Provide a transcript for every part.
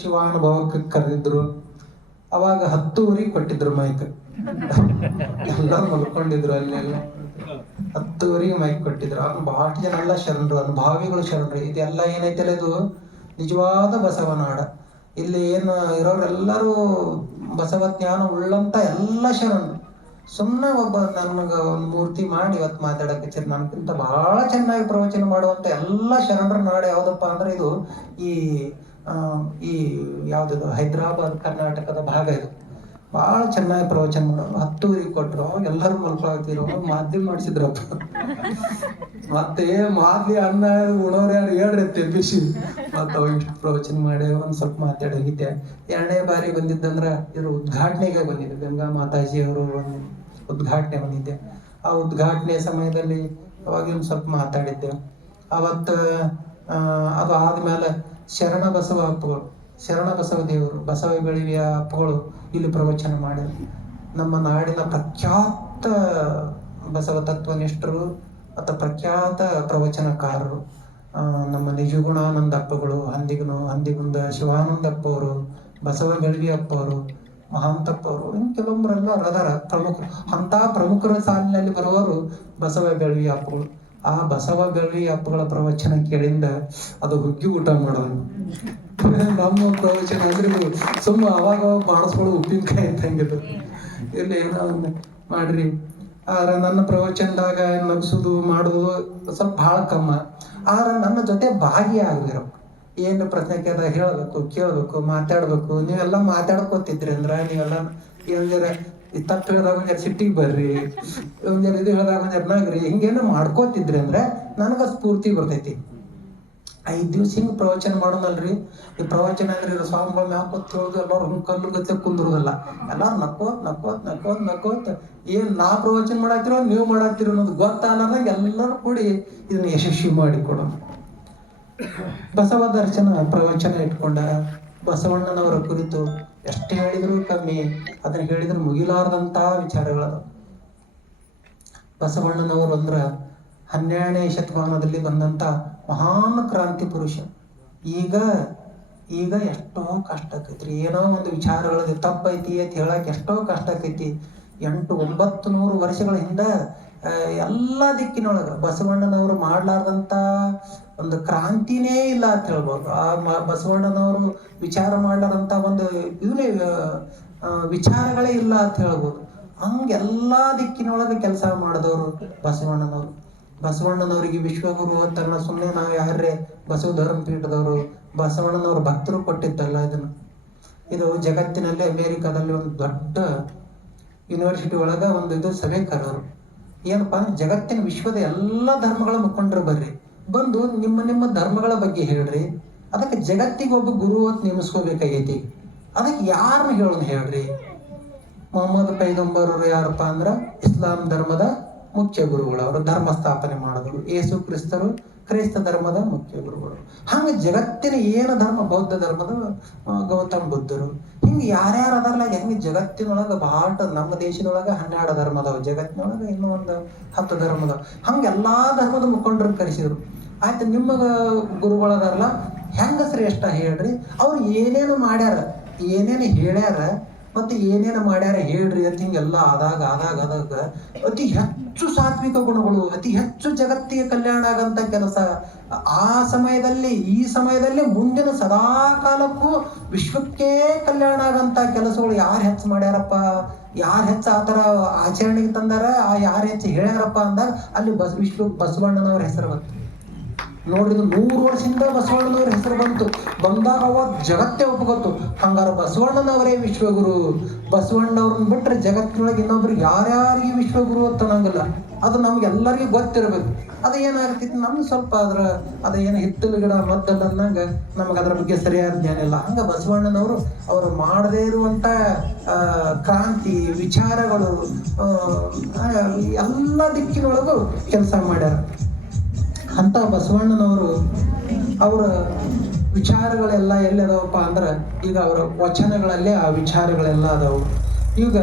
ಶಿವಾನುಭವಕ್ಕೆ ಕರೆದಿದ್ರು. ಅವಾಗ 10 ಕೊಟ್ಟಿದ್ರು ಮೈಕ್. ಎಲ್ಲ ಮಲ್ಕೊಂಡಿದ್ರು ಅಲ್ಲೆಲ್ಲ. 10 ಮೈಕ್ ಕೊಟ್ಟಿದ್ರು. ಅವ್ನು ಬಹಳ ಜನ ಎಲ್ಲ ಶರಣರು, ಅನುಭಾವಿಗಳು ಶರಣರು. ಇದೆಲ್ಲ ಏನೈತಲ್ಲ, ಇದು ನಿಜವಾದ ಬಸವನಾಡ. ಇಲ್ಲಿ ಏನು ಇರೋರೆಲ್ಲರೂ ಬಸವ ಜ್ಞಾನ ಉಳ್ಳಂತ ಎಲ್ಲ ಶರಣರು. ಸುಮ್ಮನೆ ಒಬ್ಬ ನನ್ಗ ಒಂದು ಮೂರ್ತಿ ಮಾಡಿ ಇವತ್ತು ಮಾತಾಡಕತ್ತೀರಿ. ನನ್ಗಿಂತ ಬಹಳ ಚೆನ್ನಾಗಿ ಪ್ರವಚನ ಮಾಡುವಂತ ಎಲ್ಲ ಶರಣರ ನಾಡು ಯಾವ್ದಪ್ಪ ಅಂದ್ರೆ ಇದು ಈ ಯಾವ್ದು ಹೈದರಾಬಾದ್ ಕರ್ನಾಟಕದ ಭಾಗ. ಇದು ಬಹಳ ಚೆನ್ನಾಗಿ ಪ್ರವಚನ ಮಾಡೋರು. 10 ಕೊಟ್ರು. ಎಲ್ಲರೂ ಮಲ್ಕೊಳ್ತಿರೋ ಮಾಧ್ಯಮ ಮಾಡಿಸಿದ್ರಪ್ಪ. ಮತ್ತೆ ಮಾದ್ಲಿ ಅನ್ನ ಉಣೋರು ಯಾರು ಹೇಳ್ರಿ ತೆಬ್ಬಿಸಿ ಮತ್ತ ಇಷ್ಟು ಪ್ರವಚನ ಮಾಡಿ ಒಂದ್ ಸ್ವಲ್ಪ ಮಾತಾಡಿ ಹೋಗಿದ್ದೆ. 2ನೇ ಬಾರಿ ಬಂದಿದ್ದಂದ್ರ ಇದ್ರ ಉದ್ಘಾಟನೆಗೆ ಬಂದಿದ್ದೆ. ಗಂಗಾ ಮಾತಾಜಿ ಅವರು ಉದ್ಘಾಟನೆ ಬಂದಿದ್ದೆ. ಆ ಉದ್ಘಾಟನೆ ಸಮಯದಲ್ಲಿ ಅವಾಗ ಒಂದ್ ಸ್ವಲ್ಪ ಮಾತಾಡಿದ್ದೆ. ಅವತ್ತ ಅದು ಆದ್ಮೇಲೆ ಶರಣ ಬಸವ ದೇವರು ಬಸವ ಬೆಳವಿಯ ಅಪ್ಪಗಳು ಇಲ್ಲಿ ಪ್ರವಚನ ಮಾಡಿದ್ರು. ನಮ್ಮ ನಾಡಿನ ಪ್ರಖ್ಯಾತ ಬಸವ ತತ್ವನಿಷ್ಠರು ಮತ್ತು ಪ್ರಖ್ಯಾತ ಪ್ರವಚನಕಾರರು ನಮ್ಮ ನಿಜಗುಣಾನಂದ ಅಪ್ಪಗಳು, ಹಂದಿಗುಂದ ಶಿವಾನಂದಪ್ಪ ಅವರು, ಬಸವ ಬೆಳವಿ ಅಪ್ಪ ಅವರು, ಮಹಾಂತಪ್ಪ ಅವರು, ಇನ್ನು ಕೆಲವೊಬ್ಬರೆಲ್ಲ ಅದಾರ ಪ್ರಮುಖರು. ಅಂತ ಪ್ರಮುಖರ ಸಾಲಿನಲ್ಲಿ ಬರುವವರು ಬಸವ ಬೆಳವಿ ಅಪ್ಪಗಳು. ಆ ಬಸವ ಬೆಳವಿ ಅಪ್ಪಗಳ ಪ್ರವಚನ ಕೇಳಿಂದ ಅದು ಹುಗ್ಗಿ ಊಟ ಮಾಡೋದು. ನಮ್ಮ ಪ್ರವಚನ ಅಂದ್ರೆ ಸುಮ್ಮ ಅವಾಗ ಮಾಡಿಸ್ಕೊಳ್ಳೋ ಉಪ್ಪಿನಕಾಯಿ ಇದ್ದಂಗಿದ್ದು. ಇಲ್ಲಿ ಏನೋ ಮಾಡ್ರಿ. ಆದ್ರೆ ನನ್ನ ಪ್ರವಚನದಾಗ ನಗಿಸೋದು ಮಾಡೋದು ಸ್ವಲ್ಪ ಬಹಳ ಕಮ್ಮ. ಆದ್ರೆ ನನ್ನ ಜೊತೆ ಭಾಗಿಯಾಗಿರೋ ಏನು ಪ್ರಶ್ನೆ ಹೇಳ್ಬೇಕು, ಕೇಳ್ಬೇಕು, ಮಾತಾಡ್ಬೇಕು. ನೀವೆಲ್ಲ ಮಾತಾಡ್ಕೋತಿದ್ರಿ ಅಂದ್ರ ನೀವೆಲ್ಲ ಏನಂದ್ರೆ ತಪ್ಪು ಹೇಳಿದಾಗ ಒಂದ್ ಸಿಟ್ಟಿಗೆ ಬರ್ರಿ, ಒಂದ್ ಇದು ಹೇಳಿದಾಗ ಒಂದ್ ನಗ್ರಿ, ಹಿಂಗೇನು ಮಾಡ್ಕೋತಿದ್ರಿ ಅಂದ್ರೆ ನನಗ ಸ್ಫೂರ್ತಿ ಬರ್ತೈತಿ. 5 ದಿವ್ಸ ಹಿಂಗ್ ಪ್ರವಚನ ಮಾಡೋದಲ್ರಿ. ಈ ಪ್ರವಚನ ಅಂದ್ರೆ ಸ್ವಾಮಿಗಳು ಮ್ಯಾಕೋತ್ ಹೇಳುದು, ಎಲ್ಲರೂ ಕಲ್ಲು ಗತ್ತೆ ಕುಂದ್ರುದಲ್ಲ. ಎಲ್ಲಾರು ನಕ್ಕೋತ್ ಏನ್ ನಾ ಪ್ರವಚನ ಮಾಡಾತಿರೋ ನೀವು ಮಾಡಾತಿರೋ ಅನ್ನೋದು ಗೊತ್ತಾಗಲಾರ್ದಾಗ ಎಲ್ಲರೂ ಕೂಡಿ ಇದನ್ನ ಯಶಸ್ವಿ ಮಾಡಿಕೊಡೋಣ. ಬಸವ ದರ್ಶನ ಪ್ರವಚನ ಇಟ್ಕೊಂಡ ಬಸವಣ್ಣನವರ ಕುರಿತು ಎಷ್ಟು ಹೇಳಿದ್ರು ಕಮ್ಮಿ, ಅದನ್ನ ಹೇಳಿದ್ರು ಮುಗಿಲಾರದಂತ ವಿಚಾರಗಳದು. ಬಸವಣ್ಣನವರು ಅಂದ್ರ 12ನೇ ಶತಮಾನದಲ್ಲಿ ಬಂದಂತ ಮಹಾನ್ ಕ್ರಾಂತಿ ಪುರುಷ. ಈಗ ಎಷ್ಟೋ ಕಷ್ಟ ಆಕೈತ್ರಿ. ಏನೋ ಒಂದು ವಿಚಾರಗಳದ್ದು ತಪ್ಪೈತಿ ಅಂತ ಹೇಳಕ್ ಎಷ್ಟೋ ಕಷ್ಟ ಆಕೈತಿ. 800-900 ವರ್ಷಗಳ ಹಿಂದ ಎಲ್ಲ ದಿಕ್ಕಿನೊಳಗ ಬಸವಣ್ಣನವರು ಮಾಡ್ಲಾರ್ದಂತ ಒಂದು ಕ್ರಾಂತಿನೇ ಇಲ್ಲ ಅಂತ ಹೇಳ್ಬೋದು. ಆ ಬಸವಣ್ಣನವರು ವಿಚಾರ ಮಾಡ್ಲಾರಂತ ಒಂದು ಇವನೇ ವಿಚಾರಗಳೇ ಇಲ್ಲ ಅಂತ ಹೇಳ್ಬೋದು. ಹಂಗೆಲ್ಲಾ ದಿಕ್ಕಿನೊಳಗೆ ಕೆಲಸ ಮಾಡಿದವರು ಬಸವಣ್ಣನವರಿಗೆ ವಿಶ್ವಗುರು ಅಂತ ಸುಮ್ಮನೆ ನಾವು ಯಾರೇ ಬಸವ ಧರ್ಮ ಪೀಠದವರು ಬಸವಣ್ಣನವ್ರ ಭಕ್ತರು ಕೊಟ್ಟಿದ್ದಲ್ಲ. ಇದು ಜಗತ್ತಿನಲ್ಲೇ ಅಮೇರಿಕಾದಲ್ಲಿ ಒಂದು ದೊಡ್ಡ ಯೂನಿವರ್ಸಿಟಿ ಒಳಗ ಒಂದು ಇದು ಸಭೆ ಕರೆದರು. ಏನಪ್ಪಾ ಅಂದ್ರೆ ಜಗತ್ತಿನ ವಿಶ್ವದ ಎಲ್ಲಾ ಧರ್ಮಗಳ ಮುಖಂಡರು ಬರ್ರಿ, ಬಂದು ನಿಮ್ಮ ಧರ್ಮಗಳ ಬಗ್ಗೆ ಹೇಳ್ರಿ. ಅದಕ್ಕೆ ಜಗತ್ತಿಗೆ ಒಬ್ಬ ಗುರು ಅಂತ ನೇಮಿಸ್ಕೋಬೇಕಾಗೈತಿ. ಅದಕ್ಕೆ ಯಾರನ್ನ ಹೇಳೋದು ಹೇಳ್ರಿ. ಮೊಹಮ್ಮದ್ ಪೈಗಂಬರರು ಯಾರಪ್ಪ ಅಂದ್ರ ಇಸ್ಲಾಂ ಧರ್ಮದ ಮುಖ್ಯ ಗುರುಗಳು, ಅವರು ಧರ್ಮ ಸ್ಥಾಪನೆ ಮಾಡಿದ್ರು. ಯೇಸು ಕ್ರೈಸ್ತ ಧರ್ಮದ ಮುಖ್ಯ ಗುರುಗಳು. ಹಂಗ ಜಗತ್ತಿನ ಏನು ಧರ್ಮ, ಬೌದ್ಧ ಧರ್ಮದ ಗೌತಮ ಬುದ್ಧರು, ಹಿಂಗ ಯಾರ್ಯಾರು ಅದಾರಲ್ಲ. ಹೆಂಗ ಜಗತ್ತಿನೊಳಗ ಬಹಳ ನಮ್ಮ ದೇಶದೊಳಗ 12 ಧರ್ಮದವ, ಜಗತ್ತಿನೊಳಗ ಇನ್ನೂ ಒಂದು 10 ಧರ್ಮದವ. ಹಂಗ ಎಲ್ಲಾ ಧರ್ಮದ ಮುಖಂಡರು ಕರೆಸಿದ್ರು. ಆಯ್ತು, ನಿಮಗ ಗುರುಗಳದಾರಲ್ಲ ಹೆಂಗ ಶ್ರೇಷ್ಠ ಹೇಳ್ರಿ, ಅವ್ರು ಏನೇನು ಮಾಡ್ಯಾರ, ಏನೇನು ಹೇಳ್ಯಾರ, ಮತ್ತೆ ಏನೇನು ಮಾಡ್ಯಾರ ಹೇಳ್ರಿ ಅಂತ ಹಿಂಗೆಲ್ಲ ಆದಾಗ ಅತಿ ಹೆಚ್ಚು ಸಾತ್ವಿಕ ಗುಣಗಳು, ಅತಿ ಹೆಚ್ಚು ಜಗತ್ತಿಗೆ ಕಲ್ಯಾಣ ಆಗಂತ ಕೆಲಸ ಆ ಸಮಯದಲ್ಲಿ, ಈ ಸಮಯದಲ್ಲಿ, ಮುಂದಿನ ಸದಾ ಕಾಲಕ್ಕೂ ವಿಶ್ವಕ್ಕೆ ಕಲ್ಯಾಣ ಆಗಂತ ಕೆಲಸಗಳು ಯಾರು ಹೆಚ್ಚು ಮಾಡ್ಯಾರಪ್ಪ, ಯಾರು ಹೆಚ್ಚು ಆತರ ಆಚರಣೆಗೆ ತಂದಾರ, ಯಾರು ಹೆಚ್ಚು ಹೇಳ್ಯಾರಪ್ಪ ಅಂದಾಗ ಅಲ್ಲಿ ಬಸವಣ್ಣನವ್ರ ಹೆಸರು ಬಂತು. ನೋಡ್ರಿ, 100 ವರ್ಷದಿಂದ ಬಸವಣ್ಣನವ್ರ ಹೆಸರು ಬಂದಾಗ ಅವತ್ತು ಜಗತ್ತೇ ಒಪ್ಪಗೊತ್ತು. ಹಂಗಾರ ಬಸವಣ್ಣನವರೇ ವಿಶ್ವಗುರು. ಬಸವಣ್ಣವ್ರನ್ನ ಬಿಟ್ರೆ ಜಗತ್ತಿನೊಳಗೆ ಇನ್ನೊಬ್ರಿಗೆ ಯಾರ್ಯಾರಿಗೆ ವಿಶ್ವಗುರು ಅಂತ ಅನ್ನಂಗಿಲ್ಲ. ಅದು ನಮ್ಗೆಲ್ಲರಿಗೂ ಗೊತ್ತಿರ್ಬೇಕು. ಅದು ಏನಾಗ್ತಿತ್ತು, ನಮ್ಗೆ ಸ್ವಲ್ಪ ಅದೇನು ಹಿತ್ತಲು ಗಿಡ ಮದ್ದಲ್ಲ ಅನ್ನಂಗ ನಮ್ಗೆ ಅದ್ರ ಬಗ್ಗೆ ಸರಿಯಾದ ಜ್ಞಾನ ಇಲ್ಲ. ಹಂಗ ಬಸವಣ್ಣನವರು ಅವರು ಮಾಡದೇ ಇರುವಂತ ಕ್ರಾಂತಿ ವಿಚಾರಗಳು ಎಲ್ಲ ದಿಕ್ಕಿನೊಳಗೂ ಕೆಲಸ ಮಾಡ್ಯಾರ. ಅಂತ ಬಸವಣ್ಣನವರು ಅವರ ವಿಚಾರಗಳೆಲ್ಲ ಎಲ್ಲಿದಾವಪ್ಪ ಅಂದ್ರೆ ಈಗ ಅವರ ವಚನಗಳಲ್ಲೇ ಆ ವಿಚಾರಗಳೆಲ್ಲ ಅದಾವು. ಈಗ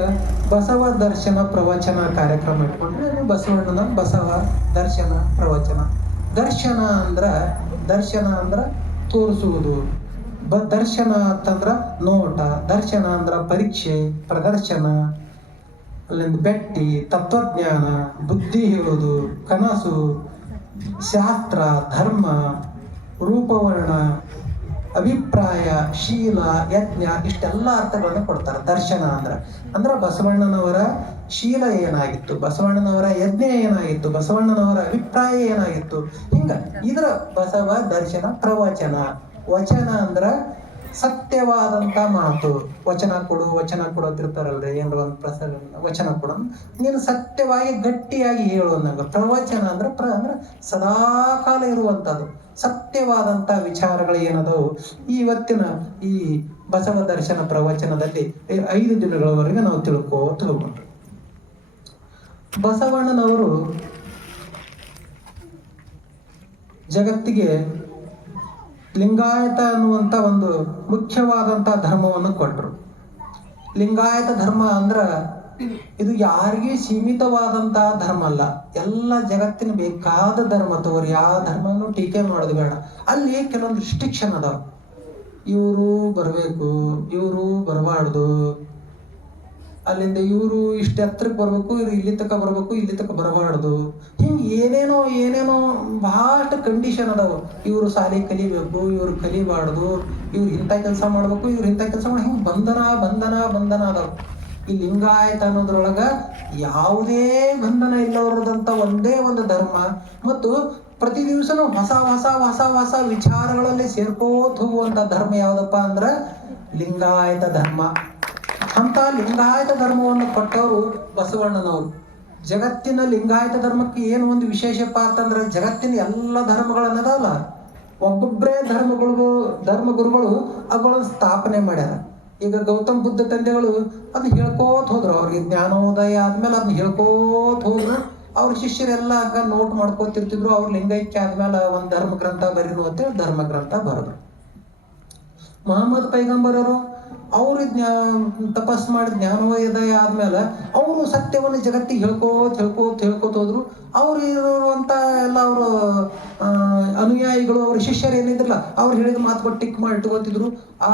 ಬಸವ ದರ್ಶನ ಪ್ರವಚನ ಕಾರ್ಯಕ್ರಮ ಇಟ್ಕೊಂಡ್ರೆ ಬಸವಣ್ಣನ ಬಸವ ದರ್ಶನ ಪ್ರವಚನ. ದರ್ಶನ ಅಂದ್ರ ತೋರಿಸುವುದು, ದರ್ಶನ ಅಂತಂದ್ರ ನೋಟ, ದರ್ಶನ ಅಂದ್ರ ಪರೀಕ್ಷೆ, ಪ್ರದರ್ಶನ, ಅಲ್ಲಿಂದ ಭೆಟ್ಟಿ, ತತ್ವಜ್ಞಾನ, ಬುದ್ಧಿ ಹೇಳೋದು, ಕನಸು, ಶಾಸ್ತ್ರ, ಧರ್ಮ, ರೂಪವರ್ಣ, ಅಭಿಪ್ರಾಯ, ಶೀಲ, ಯಜ್ಞ, ಇಷ್ಟೆಲ್ಲ ಅರ್ಥಗಳನ್ನು ಕೊಡ್ತಾರೆ. ದರ್ಶನ ಅಂದ್ರ ಬಸವಣ್ಣನವರ ಶೀಲ ಏನಾಗಿತ್ತು, ಬಸವಣ್ಣನವರ ಯಜ್ಞ ಏನಾಗಿತ್ತು, ಬಸವಣ್ಣನವರ ಅಭಿಪ್ರಾಯ ಏನಾಗಿತ್ತು, ಹಿಂಗ ಇದ್ರ ಬಸವ ದರ್ಶನ. ಪ್ರವಚನ, ವಚನ ಅಂದ್ರ ಸತ್ಯವಾದಂತ ಮಾತು. ವಚನ ಕೊಡು ಅಂತಿರ್ತಾರಲ್ರಿ, ಏನ್ರ ಒಂದು ವಚನ ಕೊಡು, ನೀನು ಸತ್ಯವಾಗಿ ಗಟ್ಟಿಯಾಗಿ ಹೇಳು ಅನ್ನಂಗ. ಪ್ರವಚನ ಅಂದ್ರ ಸದಾಕಾಲ ಇರುವಂತದ್ದು ಸತ್ಯವಾದಂತ ವಿಚಾರಗಳು ಏನದವು ಇವತ್ತಿನ ಈ ಬಸವ ದರ್ಶನ ಪ್ರವಚನದಲ್ಲಿ 5 ದಿನಗಳವರೆಗೆ ನಾವು ತಿಳ್ಕೊಂಡ್ರು. ಬಸವಣ್ಣನವರು ಜಗತ್ತಿಗೆ ಲಿಂಗಾಯತ ಅನ್ನುವಂತ ಒಂದು ಮುಖ್ಯವಾದಂತ ಧರ್ಮವನ್ನು ಕೊಟ್ಟರು. ಲಿಂಗಾಯತ ಧರ್ಮ ಅಂದ್ರ ಇದು ಯಾರಿಗೂ ಸೀಮಿತವಾದಂತಹ ಧರ್ಮ ಅಲ್ಲ, ಎಲ್ಲ ಜಗತ್ತಿನ ಬೇಕಾದ ಧರ್ಮ ತಗೋರಿ, ಯಾವ ಧರ್ಮವನ್ನು ಟೀಕೆ ಮಾಡೋದು ಬೇಡ. ಅಲ್ಲಿ ಕೆಲವೊಂದು ರಿಸ್ಟ್ರಿಕ್ಷನ್ ಅದಾವ. ಇವರು ಬರಬೇಕು, ಇವರು ಬರಬಾರ್ದು, ಅಲ್ಲಿಂದ ಇವರು ಇಷ್ಟ ಎತ್ತರಕ್ಕೆ ಬರ್ಬೇಕು, ಇವ್ರು ಇಲ್ಲಿ ತನಕ ಬರ್ಬೇಕು, ಇಲ್ಲಿ ತನಕ ಬರಬಾರ್ದು, ಹಿಂಗೆ ಏನೇನೋ ಬಹಳಷ್ಟು ಕಂಡೀಷನ್ ಅದಾವ. ಇವರು ಶಾಲೆ ಕಲಿಬೇಕು, ಇವ್ರು ಕಲಿಬಾರ್ದು, ಇವ್ರು ಇಂಥ ಕೆಲಸ ಮಾಡ್ಬೇಕು, ಇವ್ರು ಇಂಥ ಕೆಲಸ ಮಾಡಿ, ಹಿಂಗೆ ಬಂಧನ ಅದಾವ. ಈ ಲಿಂಗಾಯತ ಅನ್ನೋದ್ರೊಳಗ ಯಾವುದೇ ಬಂಧನ ಇಲ್ಲವರದಂತ ಒಂದೇ ಒಂದು ಧರ್ಮ, ಮತ್ತು ಪ್ರತಿ ದಿವಸನೂ ಹೊಸ ವಿಚಾರಗಳಲ್ಲಿ ಸೇರ್ಕೋತ ಹೋಗುವಂತ ಧರ್ಮ ಯಾವ್ದಪ್ಪ ಅಂದ್ರ ಲಿಂಗಾಯತ ಧರ್ಮ. ಅಂತ ಲಿಂಗಾಯತ ಧರ್ಮವನ್ನು ಕೊಟ್ಟವರು ಬಸವಣ್ಣನವರು. ಜಗತ್ತಿನ ಲಿಂಗಾಯತ ಧರ್ಮಕ್ಕೆ ಏನು ಒಂದು ವಿಶೇಷಪ್ಪ ಅಂತಂದ್ರೆ, ಜಗತ್ತಿನ ಎಲ್ಲ ಧರ್ಮಗಳನ್ನದಲ್ಲ, ಒಬ್ಬೊಬ್ಬರೇ ಧರ್ಮಗುರುಗಳು ಅವುಗಳನ್ನು ಸ್ಥಾಪನೆ ಮಾಡ್ಯಾರ. ಈಗ ಗೌತಮ್ ಬುದ್ಧ ತಂದೆಗಳು ಅದು ಹೇಳ್ಕೋತ ಹೋದ್ರು, ಅವ್ರಿಗೆ ಜ್ಞಾನೋದಯ ಆದ್ಮೇಲೆ ಅದನ್ನ ಹೇಳ್ಕೋತ ಹೋದ್ರು. ಅವ್ರ ಶಿಷ್ಯರೆಲ್ಲ ಹಂಗ ನೋಟ್ ಮಾಡ್ಕೋತಿರ್ತಿದ್ರು. ಅವ್ರ ಲಿಂಗೈಕ್ಯ ಆದ್ಮೇಲೆ ಒಂದು ಧರ್ಮ ಗ್ರಂಥ ಬರೀನು ಅಂತೇಳಿ ಧರ್ಮ ಗ್ರಂಥ ಬರೆದ್ರು. ಮಹಮ್ಮದ್ ಪೈಗಂಬರರು ಅವರು ತಪಸ್ ಮಾಡಿ ಜ್ಞಾನೋದಯ ಆದ್ಮೇಲೆ ಅವರು ಸತ್ಯವನ್ನು ಜಗತ್ತಿಗೆ ಹೇಳ್ಕೋತ ಹೋದ್ರು. ಅವ್ರು ಇರುವಂತ ಎಲ್ಲ ಅವರು ಅನುಯಾಯಿಗಳು, ಅವ್ರ ಶಿಷ್ಯರು ಏನಿದ್ರಲ್ಲ, ಅವ್ರು ಹೇಳಿದ ಮಾತುಗಳು ಟಿಕ್ ಮಾಡಿ ಇಟ್ಕೋತಿದ್ರು. ಆ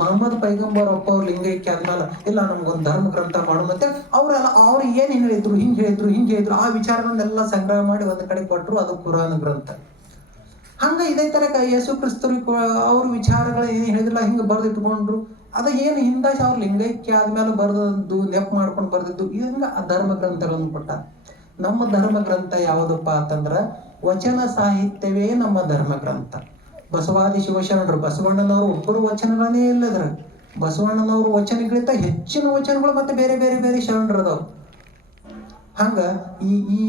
ಮಹಮ್ಮದ್ ಪೈಗಂಬರ್ ಒಪ್ಪ ಅವ್ರ ಲಿಂಗೈಕ್ಯ ಆದ್ಮೇಲೆ ಇಲ್ಲ ನಮ್ಗೊಂದು ಧರ್ಮ ಗ್ರಂಥ ಮಾಡೋಣ ಮತ್ತೆ ಅವ್ರು ಏನ್ ಹೇಳಿದ್ರು, ಹಿಂಗೆ ಹೇಳಿದ್ರು ಆ ವಿಚಾರಗಳನ್ನೆಲ್ಲ ಸಂಗ್ರಹ ಮಾಡಿ ಒಂದು ಕಡೆ ಕೊಟ್ಟರು. ಅದು ಕುರಾನ್ ಗ್ರಂಥ. ಹಂಗ ಇದೇ ತರ ಯೇಸು ಕ್ರಿಸ್ತರು ಅವ್ರ ವಿಚಾರಗಳು ಏನ್ ಹೇಳಿದ್ರಲ್ಲ ಹಿಂಗ ಬರೆದಿಟ್ಕೊಂಡ್ರು. ಅದ ಏನು ಹಿಂದಾಶ ಅವ್ರ ಲಿಂಗೈಕ್ಯ ಆದ್ಮೇಲೆ ಬರೆದದ್ದು ನೆಪ್ ಮಾಡ್ಕೊಂಡು ಬರೆದಿದ್ದು, ಹಿಂಗ ಆ ಧರ್ಮ ಗ್ರಂಥಗಳನ್ನು ಕೊಟ್ಟ. ನಮ್ಮ ಧರ್ಮ ಗ್ರಂಥ ಯಾವುದಪ್ಪ ಅಂತಂದ್ರ ವಚನ ಸಾಹಿತ್ಯವೇ ನಮ್ಮ ಧರ್ಮ ಗ್ರಂಥ. ಬಸವಾದಿ ಶಿವಶರಣರು, ಬಸವಣ್ಣನವರು ಒಬ್ಬರು ವಚನಗಳನ್ನೇ ಇಲ್ಲದ್ರ, ಬಸವಣ್ಣನವರು ವಚನಗಳಿಂದ ಹೆಚ್ಚಿನ ವಚನಗಳು ಮತ್ತೆ ಬೇರೆ ಶರಣರು ಅದಾವ. ಹಂಗ ಈ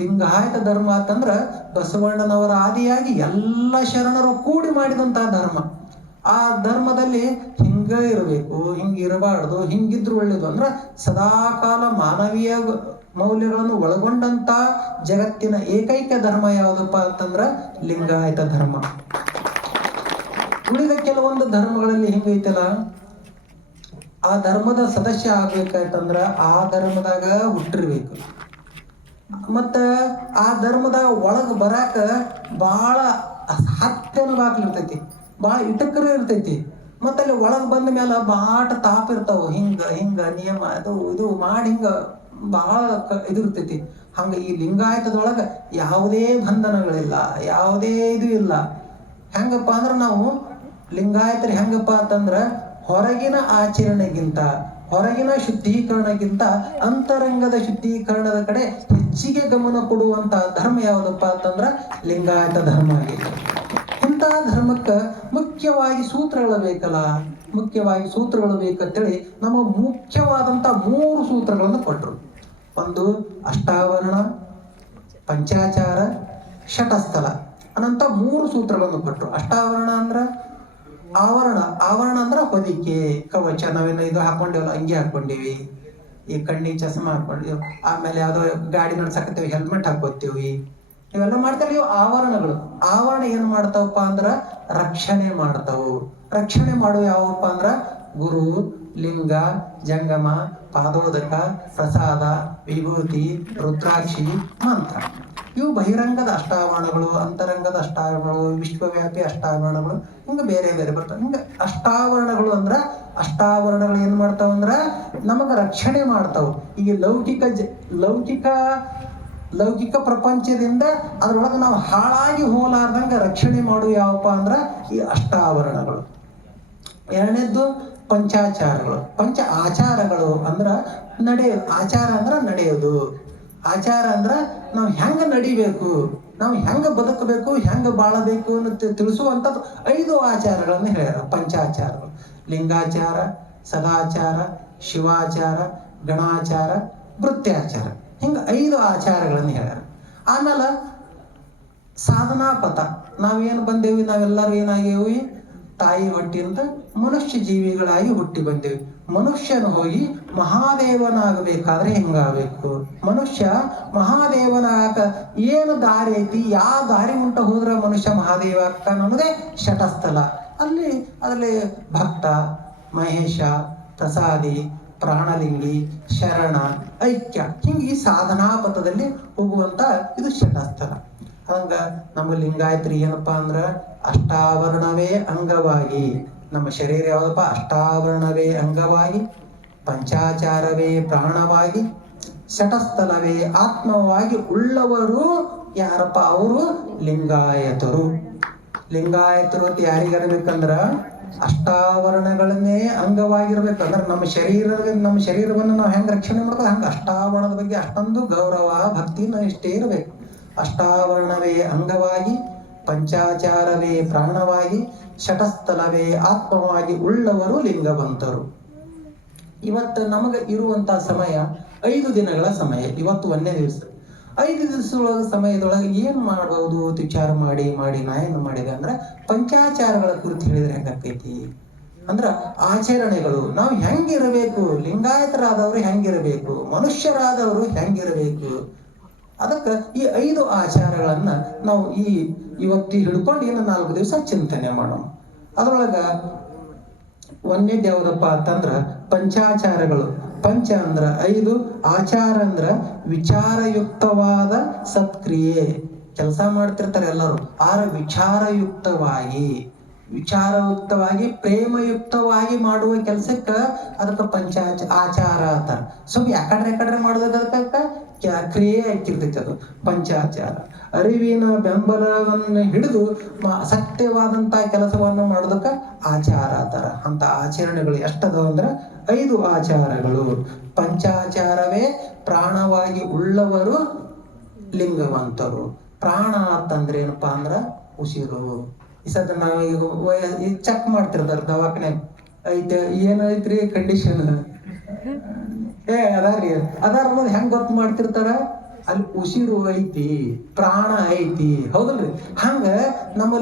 ಲಿಂಗಾಯತ ಧರ್ಮ ಅಂತಂದ್ರ ಬಸವಣ್ಣನವರ ಆದಿಯಾಗಿ ಎಲ್ಲ ಶರಣರು ಕೂಡಿ ಮಾಡಿದಂತಹ ಧರ್ಮ. ಆ ಧರ್ಮದಲ್ಲಿ ಹಿಂಗ ಇರಬೇಕು, ಹಿಂಗ ಇರಬಾರ್ದು, ಹಿಂಗಿದ್ರು ಒಳ್ಳೇದು ಅಂದ್ರ ಸದಾಕಾಲ ಮಾನವೀಯ ಮೌಲ್ಯಗಳನ್ನು ಒಳಗೊಂಡಂತ ಜಗತ್ತಿನ ಏಕೈಕ ಧರ್ಮ ಯಾವ್ದಪ್ಪ ಅಂತಂದ್ರ ಲಿಂಗಾಯತ ಧರ್ಮ. ಉಳಿದ ಕೆಲವೊಂದು ಧರ್ಮಗಳಲ್ಲಿ ಹಿಂಗೈತಲ್ಲ, ಆ ಧರ್ಮದ ಸದಸ್ಯ ಆಗ್ಬೇಕಾಯ್ತಂದ್ರ ಆ ಧರ್ಮದಾಗ ಹುಟ್ಟಿರ್ಬೇಕು. ಮತ್ತ ಆ ಧರ್ಮದಾಗ ಒಳಗ್ ಬರಾಕ ಬಹಳ ಹತ್ತನ ಬಾಕ್ಲಿರ್ತೈತಿ, ಬಹಳ ಇಟಕರ ಇರ್ತೈತಿ. ಮತ್ತ ಅಲ್ಲಿ ಒಳಗ್ ಬಂದ ಮೇಲೆ ಬಾಟ ತಾಪ ಇರ್ತಾವ. ಹಿಂಗ ನಿಯಮ ಇದು ಮಾಡಿ ಹಿಂಗ ಬಹಳ ಇದಿರ್ತೈತಿ. ಹಂಗ ಈ ಲಿಂಗಾಯತದೊಳಗ ಯಾವುದೇ ಬಂಧನಗಳಿಲ್ಲ, ಯಾವುದೇ ಇದು ಇಲ್ಲ. ಹೆಂಗಪ್ಪ ಅಂದ್ರ ನಾವು ಲಿಂಗಾಯತರು ಹೆಂಗಪ್ಪ ಅಂತಂದ್ರ ಹೊರಗಿನ ಆಚರಣೆಗಿಂತ, ಹೊರಗಿನ ಶುದ್ಧೀಕರಣಕ್ಕಿಂತ ಅಂತರಂಗದ ಶುದ್ಧೀಕರಣದ ಕಡೆ ಹೆಚ್ಚಿಗೆ ಗಮನ ಕೊಡುವಂತ ಧರ್ಮ ಯಾವುದಪ್ಪ ಅಂತಂದ್ರ ಲಿಂಗಾಯತ ಧರ್ಮ ಆಗಿದೆ. ಇಂಥ ಧರ್ಮಕ್ಕ ಮುಖ್ಯವಾಗಿ ಸೂತ್ರಗಳು ಬೇಕಂತೇಳಿ ನಮ್ಮ ಮುಖ್ಯವಾದಂತ 3 ಸೂತ್ರಗಳನ್ನು ಕೊಟ್ಟರು. ಒಂದು ಅಷ್ಟಾವರಣ, ಪಂಚಾಚಾರ, ಷಟಸ್ಥಲ ಅನ್ನಂತ 3 ಸೂತ್ರಗಳನ್ನು ಕೊಟ್ಟರು. ಅಷ್ಟಾವರಣ ಅಂದ್ರ ಆವರಣ ಅಂದ್ರ ಹೊದಿಕೆ, ಕವಚ, ನಾವೇನು ಇದು ಹಾಕೊಂಡಿವಲ್ಲ ಅಂಗಿ ಹಾಕೊಂಡಿವಿ, ಈ ಕಣ್ಣಿಗೆ ಚಸ್ಮಾ ಹಾಕೊಂಡಿವಿ, ಆಮೇಲೆ ಯಾವ್ದೋ ಗಾಡಿ ನಡ್ಸಕತ್ತೀವಿ ಹೆಲ್ಮೆಟ್ ಹಾಕೋತೀವಿ, ಇವೆಲ್ಲ ಮಾಡ್ತೇವೆ. ಇವು ಆವರಣಗಳು. ಆವರಣ ಏನ್ ಮಾಡ್ತಾವಪ್ಪ ಅಂದ್ರ ರಕ್ಷಣೆ ಮಾಡ್ತಾವು. ರಕ್ಷಣೆ ಮಾಡುವ ಯಾವಪ್ಪ ಅಂದ್ರ ಗುರು, ಲಿಂಗ, ಜಂಗಮ, ಪಾದೋದಕ, ಪ್ರಸಾದ, ವಿಭೂತಿ, ರುದ್ರಾಕ್ಷಿ, ಮಂತ್ರ. ಇವು ಬಹಿರಂಗದ ಅಷ್ಟಾವರಣಗಳು, ಅಂತರಂಗದ ಅಷ್ಟಾವರಣಗಳು, ವಿಶ್ವವ್ಯಾಪಿ ಅಷ್ಟಾವರಣಗಳು, ಹಿಂಗೆ ಬೇರೆ ಬೇರೆ ಬರ್ತವೆ. ಹಿಂಗೆ ಅಷ್ಟಾವರಣಗಳು ಅಂದ್ರೆ ಅಷ್ಟಾವರಣಗಳು ಏನು ಮಾಡ್ತಾವ ಅಂದ್ರೆ ನಮಗೆ ರಕ್ಷಣೆ ಮಾಡ್ತಾವೆ. ಈಗ ಲೌಕಿಕ ಪ್ರಪಂಚದಿಂದ ಅದ್ರೊಳಗೆ ನಾವು ಹಾಳಾಗಿ ಹೋಲಾರ್ದಂಗೆ ರಕ್ಷಣೆ ಮಾಡುವ ಯಾವಪ್ಪ ಅಂದ್ರೆ ಈ ಅಷ್ಟಾವರಣಗಳು. ಎರಡನೇದ್ದು ಪಂಚಾಚಾರಗಳು. ಪಂಚ ಆಚಾರಗಳು ಅಂದ್ರೆ ನಡೆಯೋದು. ಆಚಾರ ಅಂದ್ರೆ ನಡೆಯೋದು. ಆಚಾರ ಅಂದ್ರೆ ನಾವು ಹೆಂಗೆ ನಡಿಬೇಕು, ನಾವು ಹೆಂಗೆ ಬದುಕಬೇಕು, ಹೆಂಗೆ ಬಾಳಬೇಕು ಅನ್ನೋ ತಿಳಿಸುವಂಥದ್ದು 5 ಆಚಾರಗಳನ್ನು ಹೇಳ್ಯಾರ ಪಂಚಾಚಾರಗಳು. ಲಿಂಗಾಚಾರ, ಸದಾಚಾರ, ಶಿವಾಚಾರ, ಗಣಾಚಾರ, ಭೃತ್ಯಾಚಾರ, ಹಿಂಗೆ 5 ಆಚಾರಗಳನ್ನು ಹೇಳ್ಯಾರ. ಆಮೇಲೆ ಸಾಧನಾ ಪಥ. ನಾವೇನು ಬಂದೇವಿ, ನಾವೆಲ್ಲರೂ ಏನಾಗೇವಿ, ತಾಯಿ ಹೊಟ್ಟಿಯಿಂದ ಮನುಷ್ಯ ಜೀವಿಗಳಾಗಿ ಹುಟ್ಟಿ ಬಂದೇವಿ. ಮನುಷ್ಯನು ಹೋಗಿ ಮಹಾದೇವನಾಗಬೇಕಾದ್ರೆ ಹೆಂಗಾಗಬೇಕು, ಮನುಷ್ಯ ಮಹಾದೇವನಾಗ ಏನು ದಾರಿ ಐತಿ, ಯಾವ ದಾರಿ ಉಂಟ ಹೋದ್ರೆ ಮನುಷ್ಯ ಮಹಾದೇವ ಆಗ್ತಾನ ಅನ್ನೋದೇ ಶಟಸ್ಥಲ. ಅದರಲ್ಲಿ ಭಕ್ತ, ಮಹೇಶ, ಪ್ರಸಾದಿ, ಪ್ರಾಣಲಿಂಗಿ, ಶರಣ, ಐಕ್ಯ, ಹಿಂಗೆ ಈ ಸಾಧನಾ ಪಥದಲ್ಲಿ ಹೋಗುವಂತ ಇದು ಶಟಸ್ಥಲ. ಹಂಗ ನಮ್ಮ ಲಿಂಗಾಯತ್ರಿ ಏನಪ್ಪಾ ಅಂದ್ರ ಅಷ್ಟಾವರಣವೇ ಅಂಗವಾಗಿ, ನಮ್ಮ ಶರೀರ ಯಾವ್ದಪ್ಪ, ಅಷ್ಟಾವರಣವೇ ಅಂಗವಾಗಿ, ಪಂಚಾಚಾರವೇ ಪ್ರಾಣವಾಗಿ, ಶಟಸ್ಥಲವೇ ಆತ್ಮವಾಗಿ ಉಳ್ಳವರು ಯಾರಪ್ಪ, ಅವರು ಲಿಂಗಾಯತರು. ಲಿಂಗಾಯತರು ಅಂತ ಯಾರಿಗಿರ್ಬೇಕಂದ್ರ ಅಷ್ಟಾವರಣಗಳನ್ನೇ ಅಂಗವಾಗಿರ್ಬೇಕಂದ್ರೆ ನಮ್ಮ ಶರೀರವನ್ನು ನಾವು ಹೆಂಗೆ ರಕ್ಷಣೆ ಮಾಡ್ಬೇಕು, ಹಂಗೆ ಅಷ್ಟಾವರಣದ ಬಗ್ಗೆ ಅಷ್ಟೊಂದು ಗೌರವ ಭಕ್ತಿ ಇಷ್ಟೇ ಇರಬೇಕು. ಅಷ್ಟಾವರಣವೇ ಅಂಗವಾಗಿ, ಪಂಚಾಚಾರವೇ ಪ್ರಾಣವಾಗಿ, ಶಟಸ್ಥಲವೇ ಆತ್ಮವಾಗಿ ಉಳ್ಳವರು ಲಿಂಗವಂತರು. ಇವತ್ತು ನಮಗೆ ಇರುವಂತ ಸಮಯ 5 ದಿನಗಳ ಸಮಯ. ಇವತ್ತು 1ನೇ ದಿವಸ. 5 ದಿವಸದೊಳಗೆ ಸಮಯದೊಳಗೆ ಏನು ಮಾಡಬಹುದು ವಿಚಾರ ಮಾಡಿ ನಾ ಏನು ಮಾಡಿದೆ ಅಂದ್ರೆ ಪಂಚಾಚಾರಗಳ ಕುರಿತು ಹೇಳಿದ್ರೆ ಹೆಂಗಾಕೈತಿ ಅಂದ್ರ ಆಚರಣೆಗಳು. ನಾವು ಹೆಂಗಿರಬೇಕು, ಲಿಂಗಾಯತರಾದವರು ಹೆಂಗಿರಬೇಕು, ಮನುಷ್ಯರಾದವರು ಹೆಂಗಿರಬೇಕು, ಅದಕ್ಕೆ ಈ 5 ಆಚಾರಗಳನ್ನ ನಾವು ಇವತ್ತು ಹಿಡ್ಕೊಂಡು ಏನು 4 ದಿವಸ ಚಿಂತನೆ ಮಾಡೋಣ. ಅದ್ರೊಳಗ 1ನೇದು ಯಾವ್ದಪ್ಪ ಅಂತಂದ್ರ ಪಂಚಾಚಾರಗಳು. ಪಂಚ ಅಂದ್ರ 5, ಆಚಾರ ಅಂದ್ರ ವಿಚಾರಯುಕ್ತವಾದ ಸತ್ಕ್ರಿಯೆ. ಕೆಲಸ ಮಾಡ್ತಿರ್ತಾರೆ ಎಲ್ಲರೂ, ವಿಚಾರಯುಕ್ತವಾಗಿ ಪ್ರೇಮಯುಕ್ತವಾಗಿ ಮಾಡುವ ಕೆಲ್ಸಕ್ಕ ಅದಕ್ಕೆ ಆಚಾರ ಅಂತಾರ. ಸ್ವಲ್ಪ ಯಾಕಡ್ರೆ ಮಾಡೋದಕ್ಕೆ ಕ್ರಿಯೆ ಹಾಕಿರ್ತೈತಿ ಅದು ಪಂಚಾಚಾರ. ಅರಿವಿನ ಬೆಂಬಲವನ್ನು ಹಿಡಿದು ಸತ್ಯವಾದಂತ ಕೆಲಸವನ್ನು ಮಾಡೋದಕ್ಕ ಆಚಾರ ಅಂತಾರ. ಅಂತ ಆಚರಣೆಗಳು ಎಷ್ಟದವ ಅಂದ್ರ 5 ಆಚಾರಗಳು. ಪಂಚಾಚಾರವೇ ಪ್ರಾಣವಾಗಿ ಉಳ್ಳವರು ಲಿಂಗವಂತರು. ಪ್ರಾಣ ಅಂತಂದ್ರೆ ಏನಪ್ಪಾ ಅಂದ್ರ ಉಸಿರು. ಈ ಸದ ನಾವೀಗ ಚೆಕ್ ಮಾಡ್ತಿರ್ತಾರ ದವಾಖಾನೆ, ಐತೆ ಏನೈತ್ರಿ ಕಂಡೀಷನ್, ಅದಾರ ಅನ್ನೋದು ಹೆಂಗ್ ಗೊತ್ತು ಮಾಡ್ತಿರ್ತಾರ, ಅಲ್ಲಿ ಉಸಿರು ಐತಿ, ಪ್ರಾಣ ಐತಿ, ಹೌದಲ್ರಿ? ಹಂಗ ನಮ್ಮ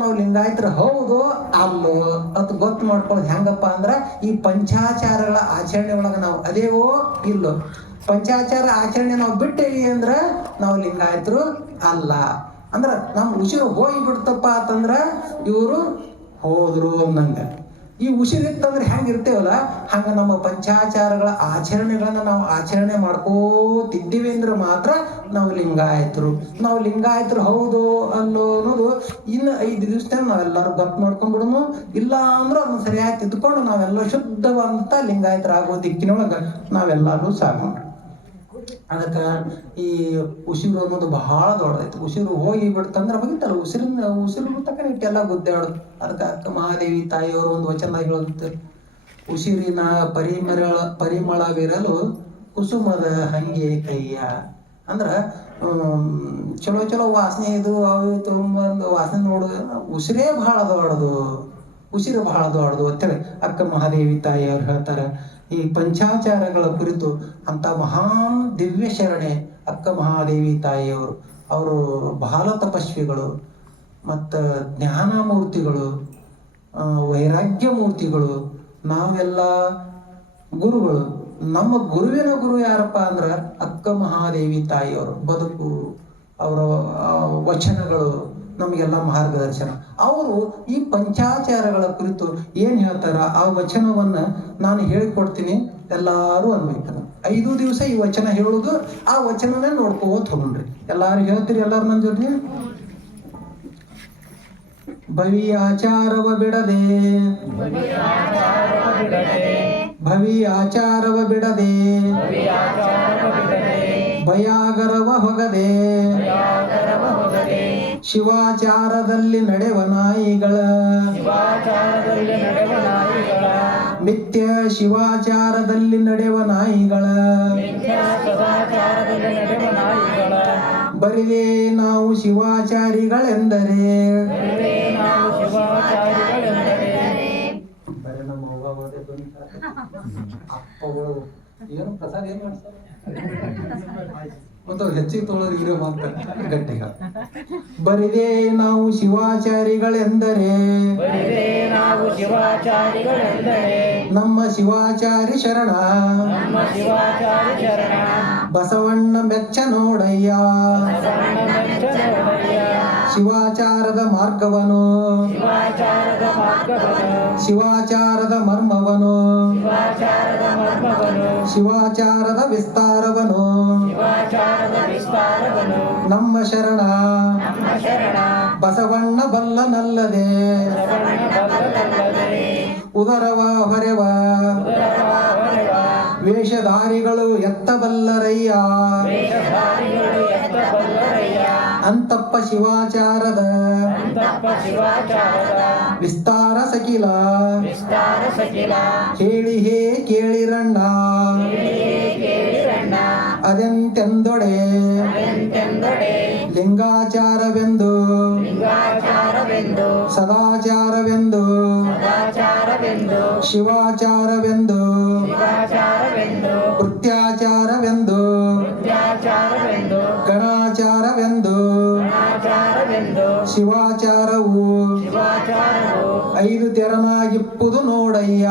ನಾವು ಲಿಂಗಾಯತರು ಹೌದು ಅಲ್ಲೋ ಅದು ಗೊತ್ತು ಮಾಡ್ಕೊಳ್ಳೋದು ಹೆಂಗಪ್ಪ ಅಂದ್ರ ಈ ಪಂಚಾಚಾರಗಳ ಆಚರಣೆ ಒಳಗ ನಾವು ಅದೇವೋ ಇಲ್ಲೋ. ಪಂಚಾಚಾರ ಆಚರಣೆ ನಾವು ಬಿಟ್ಟೇವಿ ಅಂದ್ರ ನಾವು ಲಿಂಗಾಯತರು ಅಲ್ಲ. ಅಂದ್ರ ನಮ್ ಉಸಿರು ಹೋಗಿ ಬಿಡ್ತಪ್ಪ ಅಂತಂದ್ರ ಇವರು ಹೋದ್ರು ಅನ್ನಂಗ. ಈ ಉಸಿರಿತ್ತಂದ್ರೆ ಹೆಂಗಿರ್ತೇವಲ್ಲ ಹಂಗ ನಮ್ಮ ಪಂಚಾಚಾರಗಳ ಆಚರಣೆಗಳನ್ನ ನಾವು ಆಚರಣೆ ಮಾಡ್ಕೋತಿದ್ದೀವಿ ಅಂದ್ರೆ ಮಾತ್ರ ನಾವು ಲಿಂಗಾಯತರು ಹೌದು ಅನ್ನೋ ಅನ್ನೋದು ಇನ್ನು 5 ದಿವಸದಾಗ ನಾವೆಲ್ಲರೂ ಗೊತ್ತು ಮಾಡ್ಕೊಂಡ್ಬಿಡೋನು. ಇಲ್ಲ ಅಂದ್ರೂ ಅದನ್ನ ಸರಿಯಾಗಿ ತಿದ್ಕೊಂಡು ನಾವೆಲ್ಲ ಶುದ್ಧವಂತ ಲಿಂಗಾಯತರಾಗೋ ದಿಕ್ಕಿನೊಳಗ ನಾವೆಲ್ಲರೂ ಸಾಗೋಣ. ಅದಕ್ಕೆ ಈ ಉಸಿರು ಅನ್ನೋದು ಬಹಳ ದೊಡ್ಡದೈತಿ. ಉಸಿರು ಹೋಗಿ ಬಿಡ್ತಂದ್ರೆ ಮುಗಿತಲ್ಲ, ಉಸಿರು ಬಿಡ್ತಕ್ಕ ಇಟ್ಟೆಲ್ಲ ಗುದ್ದಾಡೋದು. ಅದಕ್ಕೆ ಅಕ್ಕ ಮಹಾದೇವಿ ತಾಯಿಯವರು ಒಂದು ವಚನದಾಗ ಹೇಳುತ್ತೆ, ಉಸಿರಿನ ಪರಿಮಳವಿರಲು ಕುಸುಮದ ಹಂಗೆ ಕೈಯ. ಅಂದ್ರ ಚಲೋ ವಾಸನೆ ಇದು ಅವು ತೊಗೊಂಬಂದು ವಾಸನೆ ನೋಡುದು, ಉಸಿರು ಬಹಳ ದೊಡ್ಡದು ಅಂತೇಳಿ ಅಕ್ಕ ಮಹಾದೇವಿ ತಾಯಿಯವ್ರು ಹೇಳ್ತಾರ. ಈ ಪಂಚಾಚಾರಗಳ ಕುರಿತು ಅಂತ ಮಹಾನ್ ದಿವ್ಯ ಶರಣೆ ಅಕ್ಕ ಮಹಾದೇವಿ ತಾಯಿಯವರು. ಅವರು ಬಹಳ ತಪಸ್ವಿಗಳು, ಮತ್ತ ಜ್ಞಾನ ಮೂರ್ತಿಗಳು, ವೈರಾಗ್ಯ ಮೂರ್ತಿಗಳು. ನಾವೆಲ್ಲ ಗುರುಗಳು. ನಮ್ಮ ಗುರುವಿನ ಗುರು ಯಾರಪ್ಪ ಅಂದ್ರ ಅಕ್ಕ ಮಹಾದೇವಿ ತಾಯಿಯವರು. ಬದುಕು, ಅವರ ವಚನಗಳು ನಮಗೆಲ್ಲ ಮಾರ್ಗದರ್ಶನ. ಅವರು ಈ ಪಂಚಾಚಾರಗಳ ಕುರಿತು ಏನ್ ಹೇಳ್ತಾರ ಆ ವಚನವನ್ನ ನಾನು ಹೇಳಿಕೊಡ್ತೀನಿ, ಎಲ್ಲಾರು ಅನ್ಬೇಕು. 5 ದಿವಸ ಈ ವಚನ ಹೇಳುದು, ಆ ವಚನನೇ ನೋಡ್ಕೋತ ಹೋಗ್ರಿ. ಎಲ್ಲಾರು ಹೇಳ್ತೀರಿ? ಎಲ್ಲಾರು ನನ್ನ ಜೊತೆ ಭವಿ ಆಚಾರವ ಬಿಡದೆ, ಭವಿ ಆಚಾರವ ಬಿಡದೆ, ಭಯಾಗರವ ಹೊಗದೆ, ಶಿವಾಚಾರದಲ್ಲಿ ನಡೆವ ನಾಯಿಗಳ, ಮಿಥ್ಯ ಶಿವಾಚಾರದಲ್ಲಿ ನಡೆವ ನಾಯಿಗಳ, ಬರಿವೆ ನಾವು ಶಿವಾಚಾರಿಗಳೆಂದರೆ, ಬರೀ ನಮ್ಮ ಅಪ್ಪಗಳು ಏನು ಪ್ರಸಾದ ಏನ್ ಮಾಡ್ತಾರೆ ಮತ್ತು ಹೆಚ್ಚಿಗೆ ತೊಗೊಳೋರು ಇವರೇ ಮಾಡ್ತಾರೆ ಗಟ್ಟಿಗ. ಬರಿದೆ ನಾವು ಶಿವಾಚಾರಿಗಳೆಂದರೆ, ನಮ್ಮ ಶಿವಾಚಾರಿ ಶರಣ, ಬಸವಣ್ಣ ಮೆಚ್ಚ ನೋಡಯ್ಯ, ಶಿವಾಚಾರದ ಮಾರ್ಗವನು, ಶಿವಾಚಾರದ ಮರ್ಮವನು, ಶಿವಾಚಾರದ ವಿಸ್ತಾರವನು, ನಮ್ಮ ಶರಣ ಬಸವಣ್ಣ ಬಲ್ಲನಲ್ಲದೆ, ಉದರವ ಹೊರೆವ ವೇಷಧಾರಿಗಳು ಎತ್ತಬಲ್ಲರಯ್ಯ, ಅಂತಪ್ಪ ಶಿವಾಚಾರದ ವಿಸ್ತಾರ ಸಕಿಲ, ಹೇಳಿ ಹೇ ಕೇಳಿರಣ್ಣ, ಅದೆಂತೆಂದೊಡೆ ಲಿಂಗಾಚಾರವೆಂದು, ಸದಾಚಾರವೆಂದು, ಶಿವಾಚಾರವೆಂದು, ಕೃತ್ಯಾಚಾರವೆಂದು, ಗಣಾಚಾರವೆಂದು, ಶಿವಾಚಾರವು 5 ತೆರನಾಗಿಪ್ಪುದು ನೋಡಯ್ಯ,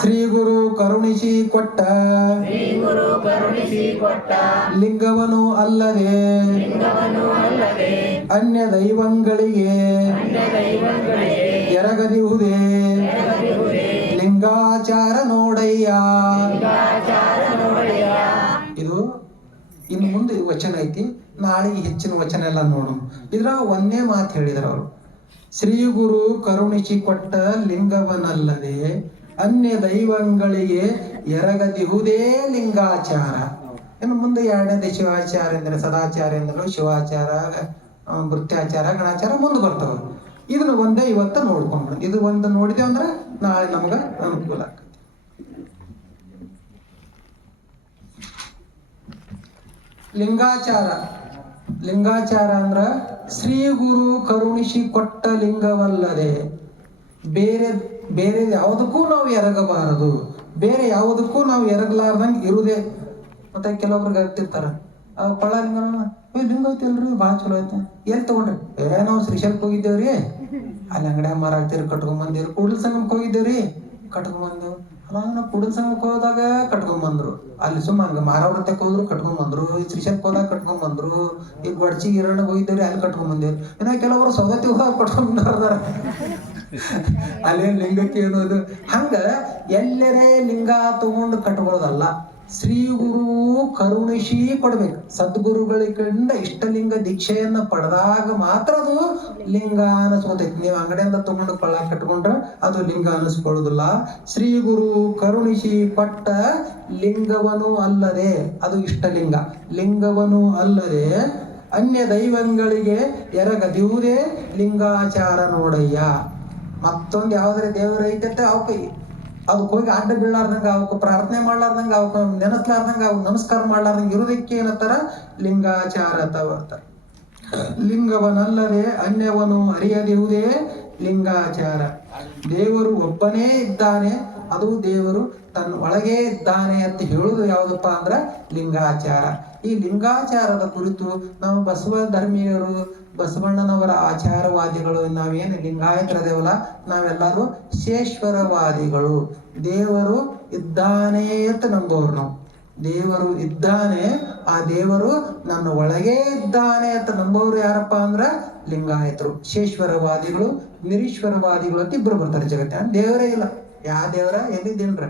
ಶ್ರೀ ಗುರು ಕರುಣಿಸಿ ಕೊಟ್ಟ ಲಿಂಗವನು ಅಲ್ಲದೆ, ಅನ್ಯ ದೈವಂಗಳಿಗೆ ಎರಗದಿಹುದೇ ಲಿಂಗಾಚಾರ ನೋಡಯ್ಯ. ಇದು ಇನ್ನು ಮುಂದೆ ವಚನ ಐತಿ, ನಾಳೆಗೆ ಹೆಚ್ಚಿನ ವಚನ ಎಲ್ಲ ನೋಡೋಣ. ಇದ್ರ ಒಂದೇ ಮಾತು ಹೇಳಿದ್ರು ಅವರು, ಶ್ರೀ ಗುರು ಕರುಣಿಸಿ ಕೊಟ್ಟ ಲಿಂಗವನಲ್ಲದೆ ಅನ್ಯ ದೈವಗಳಿಗೆ ಎರಗದಿಹುದೇ ಲಿಂಗಾಚಾರ. ಇನ್ನು ಮುಂದೆ 2ನೇ ಶಿವಾಚಾರ ಎಂದ್ರೆ ಸದಾಚಾರ ಎಂದ್ರು, ಶಿವಾಚಾರ, ವೃತ್ಯಾಚಾರ, ಗಣಾಚಾರ ಮುಂದೆ ಬರ್ತವೆ. ಇದನ್ನ ಒಂದೇ ಇವತ್ತು ನೋಡ್ಕೊಂಡ್ಬಿಡ. ಇದು ಒಂದು ನೋಡಿದೆ ಅಂದ್ರೆ ನಾಳೆ ನಮಗ ಅನುಕೂಲ ಆಗ್ತದೆ. ಲಿಂಗಾಚಾರ, ಲಿಂಗಾಚಾರ ಅಂದ್ರ ಶ್ರೀ ಗುರು ಕರುಣಿಸಿ ಕೊಟ್ಟ ಲಿಂಗವಲ್ಲದೆ ಬೇರೆ ಬೇರೆ ಯಾವುದಕ್ಕೂ ನಾವು ಎರಗಬಾರದು, ಬೇರೆ ಯಾವುದಕ್ಕೂ ನಾವು ಎರಗಲಾರ್ದಂಗೆ ಇರುದೇ. ಮತ್ತೆ ಕೆಲವೊಬ್ರಿಗೆ ಅರ್ತಿರ್ತಾರ, ಕೊಳ್ಳ ಲಿಂಗ ಲಿಂಗ ಐತಿಲ್ರಿ ಭಾಳ ಚಲೋ ಐತೆ, ಎಲ್ಲಿ ತಗೊಂಡ್ರಿ? ನಾವು ಶ್ರೀಶೈಲಕ್ಕೆ ಹೋಗಿದ್ದೇವ್ರಿ, ಅಲ್ಲಿ ಅಂಗಡಿಯಾಗ ಮಾರಾಡ್ತೀರಿ ಕಟ್ಕೊಂಡ್ ಕೂಡಲ ಸಂಗಮಕ್ಕೆ ಹೋಗಿದ್ದೇವ್ರಿ ಕಟ್ಕೊಂಡ್ ಅಲ್ಲ ನಾವು ಕೂಡಲ ಸಂಗಮಕ್ಕೆ ಹೋದಾಗ ಕಟ್ಕೊಂಡ್ ಬಂದ್ರು, ಅಲ್ಲಿ ಸುಮ್ಮ ಹಂಗ ಮಾರಾವೃತ್ತಕ್ಕೆ ಹೋದ್ರು ಕಟ್ಕೊಂಡ್ ಬಂದ್ರು, ಶ್ರೀಶೈಲಕ್ಕೆ ಹೋದಾಗ ಕಟ್ಕೊಂಡ್ ಬಂದ್ರು, ಈಗ ಗೊಡ್ಚಿ ಗಿರಣಕ್ಕೆ ಹೋಗಿದ್ದೇವ್ರಿ ಅಲ್ಲಿ ಕಟ್ಕೊಂಡ್ ಬಂದೇವ್ರಿ. ಇನ್ನ ಕೆಲವರು ಸೌದತ್ತಿ ಹೋದಾಗ ಕಟ್ಕೊಂಡ್ ಬಂದಾರ, ಅಲ್ಲೇನ್ ಲಿಂಗಕ್ಕೆ ಏನೋದು. ಹಂಗ ಎಲ್ಲರೇ ಲಿಂಗ ತಗೊಂಡು ಕಟ್ಕೊಳ್ಳೋದಲ್ಲ, ಶ್ರೀ ಗುರು ಕರುಣಿಸಿ ಕೊಡ್ಬೇಕು. ಸದ್ಗುರುಗಳಿಂದ ಇಷ್ಟಲಿಂಗ ದೀಕ್ಷೆಯನ್ನ ಪಡೆದಾಗ ಮಾತ್ರ ಅದು ಲಿಂಗ ಅನಿಸ್ಕೊತೈತಿ. ನೀವು ಅಂಗಡಿಯಿಂದ ತಗೊಂಡು ಕೊಳ್ಳ ಕಟ್ಕೊಂಡ್ರೆ ಅದು ಲಿಂಗ ಅನಿಸ್ಕೊಳ್ಳೋದಿಲ್ಲ. ಶ್ರೀ ಗುರು ಕರುಣಿಸಿ ಕೊಟ್ಟ ಲಿಂಗವನು ಅಲ್ಲದೆ, ಅದು ಇಷ್ಟಲಿಂಗ ಲಿಂಗವನು ಅಲ್ಲದೆ ಅನ್ಯ ದೈವಗಳಿಗೆ ಎರಗದಿವುದೇ ಲಿಂಗಾಚಾರ ನೋಡಯ್ಯ. ಮತ್ತೊಂದು ಯಾವ್ದಾರೆ ದೇವರ ಐತೈತೆ ಅವಕ್ಕೆ ಅವಕ್ಕೆ ಹೋಗಿ ಅಡ್ಡ ಬೀಳಾರ್ದಂಗ, ಅವಕ್ಕೆ ಪ್ರಾರ್ಥನೆ ಮಾಡ್ಲಾರ್ದಂಗ, ಅವಕ್ಕೆ ನೆನೆಸ್ಲಾರ್ದಂಗ, ಅವ್ಕೆ ನಮಸ್ಕಾರ ಮಾಡ್ಲಾರ್ದಂಗ ಇರುವುದಕ್ಕೆ ಏನತ್ತಾರ ಲಿಂಗಾಚಾರ ಅಂತ ಬರ್ತಾರ. ಲಿಂಗವನಲ್ಲದೆ ಅನ್ಯವನು ಅರಿಯದಿರುವುದೇ ಲಿಂಗಾಚಾರ. ದೇವರು ಒಬ್ಬನೇ ಇದ್ದಾನೆ, ಅದು ದೇವರು ತನ್ನ ಒಳಗೆ ಇದ್ದಾನೆ ಅಂತ ಹೇಳುದು ಯಾವುದಪ್ಪ ಅಂದ್ರ ಲಿಂಗಾಚಾರ. ಈ ಲಿಂಗಾಚಾರದ ಕುರಿತು ನಾವು ಬಸವ ಧರ್ಮೀಯರು, ಬಸವಣ್ಣನವರ ಆಚಾರವಾದಿಗಳು, ನಾವೇನು ಲಿಂಗಾಯತರದೇವಲ್ಲ, ನಾವೆಲ್ಲರೂ ಶೇಶ್ವರವಾದಿಗಳು. ದೇವರು ಇದ್ದಾನೆ ಅಂತ ನಂಬೋರು ನಾವು. ದೇವರು ಇದ್ದಾನೆ, ಆ ದೇವರು ನನ್ನ ಒಳಗೆ ಇದ್ದಾನೆ ಅಂತ ನಂಬೋರು ಯಾರಪ್ಪ ಅಂದ್ರ ಲಿಂಗಾಯತರು. ಶೇಶ್ವರವಾದಿಗಳು, ನಿರೀಶ್ವರವಾದಿಗಳು ಅಂತ ಇಬ್ರು ಬರ್ತಾರೆ ಜಗತ್ತ. ದೇವರೇ ಇಲ್ಲ, ಯಾವ ದೇವರ ಎಲ್ಲಿದ್ದೇನ್ರ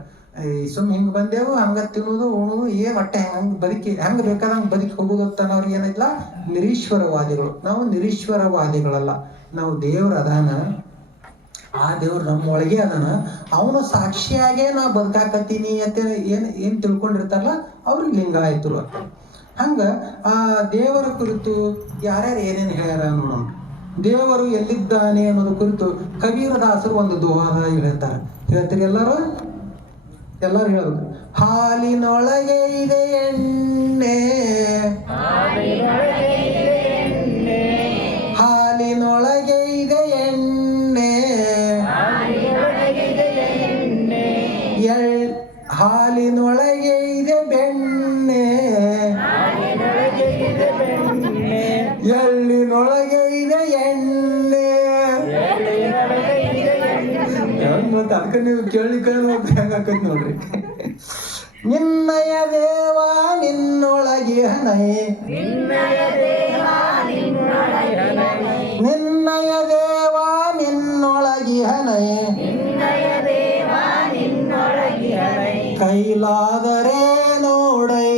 ಸುಮ್ ಹಿಂಗ್ ಬಂದೇವು ಹಂಗ ತಿನ್ನೋದು ಉಣೋದು ಏನ್ ಹೊಟ್ಟೆ ಹಂಗ ಬದುಕಿ ಹೆಂಗ್ ಬೇಕಾದಂಗ್ ಬದುಕಿ ಹೋಗುದು ಅನ್ನೋರ್ಗೆ ಏನಿಲ್ಲ ನಿರೀಶ್ವರವಾದಿಗಳು. ನಾವು ನಿರೀಶ್ವರವಾದಿಗಳಲ್ಲ. ನಾವು ದೇವ್ರ ಅದಾನ, ಆ ದೇವ್ರು ನಮ್ಮ ಒಳಗೆ ಅದಾನ, ಅವನು ಸಾಕ್ಷಿಯಾಗೇ ನಾ ಬದುಕಾಕತ್ತೀನಿ ಅಂತ ಏನ್ ತಿಳ್ಕೊಂಡಿರ್ತಾರಲ್ಲ ಅವ್ರಿಗೆ ಲಿಂಗಾಯತರು ಅಂತ. ಹಂಗ ಆ ದೇವರ ಕುರಿತು ಯಾರ್ಯಾರು ಏನೇನು ಹೇಳ್ಯಾರ ನೋಡೋಣ. ದೇವರು ಎಲ್ಲಿದ್ದಾನೆ ಅನ್ನೋದು ಕುರಿತು ಕಬೀರದಾಸರು ಒಂದು ದೋಹಾದ ಹೇಳ್ತಾರೆ. ಹೇಳ್ತೀರಿ ಎಲ್ಲರೂ ಹೇಳ್ಬೇಕು. ಹಾಲಿನೊಳಗೆ ಇದೆ ಎಣ್ಣೆ, ಹಾಲಿನೊಳಗೆ ಇದೆ ಎಣ್ಣೆ, ಹಾಲಿನೊಳಗೆ ಇದೆ ಬೆಣ್ಣೆ, ಎಳ್ಳಿನೊಳಗೆ ಇದೆ ಎಣ್ಣೆ. ಮತ್ತೆ ಅದಕ್ಕೆ ನೀವು ಕೇಳಿಕ ಹೆಂಗಾಕೈತಿ ನೋಡ್ರಿ. ನಿನ್ನಯ ದೇವ ನಿನ್ನೊಳಗಿಹನೈ, ನಿನ್ನಯ ದೇವ ನಿನ್ನೊಳಗಿಹನೈ, ಕೈಲಾದರೆ ನೋಡೈ,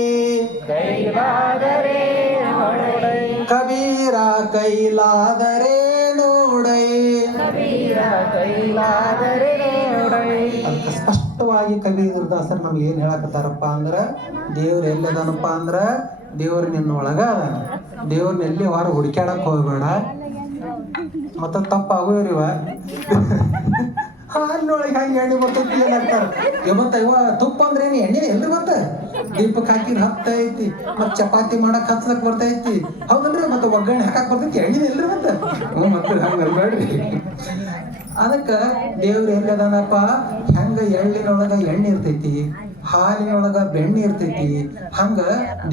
ಕಬೀರ ಕೈಲಾದರೆ ನೋಡೈ. ಅದಕ್ಕೆ ಸ್ಪಷ್ಟವಾಗಿ ಕಬೀರದಾಸರು ನಮ್ಗೆ ಏನ್ ಹೇಳಕತ್ತಾರಪ್ಪ ಅಂದ್ರ, ದೇವ್ರ ಎಲ್ಲದನಪ್ಪ ಅಂದ್ರ ದೇವ್ರ ನಿನ್ನ ಒಳಗ ಅದಾನ. ದೇವ್ರನ್ನ ಎಲ್ಲಿ ಹೊರ ಹುಡುಕ್ಯಾಡಕ್ ಹೋಗ್ಬೇಡ. ಮತ್ತ ತಪ್ಪಾಗುವರಿವ ಹಾಲಿನೊಳಗೆ ಹಂಗೆ ಎಣ್ಣೆ ಬರ್ತೈತಿ ಏನಾಗ್ತಾರ. ಇವತ್ತ ಇವ ತುಪ್ಪ ಅಂದ್ರೆ ಏನು ಎಣ್ಣೆ ಎಲ್ರಿ ಬತ್ತ ದೀಪಕ್ ಹಾಕಿರ ಹತ್ತೈತಿ, ಮತ್ ಚಪಾತಿ ಮಾಡಕ್ ಹಚ್ಲಕ್ ಬರ್ತೈತಿ ಹೌದಲ್ರಿ, ಮತ್ತೆ ಒಗ್ಗರಣೆ ಹಾಕಕ್ ಬರ್ತೈತಿ ಎಣ್ಣೆ ಎಲ್ರಿ ಬತ್ತ. ಮತ್ತೆ ಹಂಗ ಅನ್ಬೇಡ್ರಿ. ಅದಕ್ಕ ದೇವ್ರ ಎಲ್ಲದನಪ್ಪ, ಹೆಂಗ ಎಳ್ಳಿನೊಳಗ ಎಣ್ಣೆ ಇರ್ತೈತಿ, ಹಾಲಿನೊಳಗ ಬೆಣ್ಣೆ ಇರ್ತೈತಿ, ಹಂಗ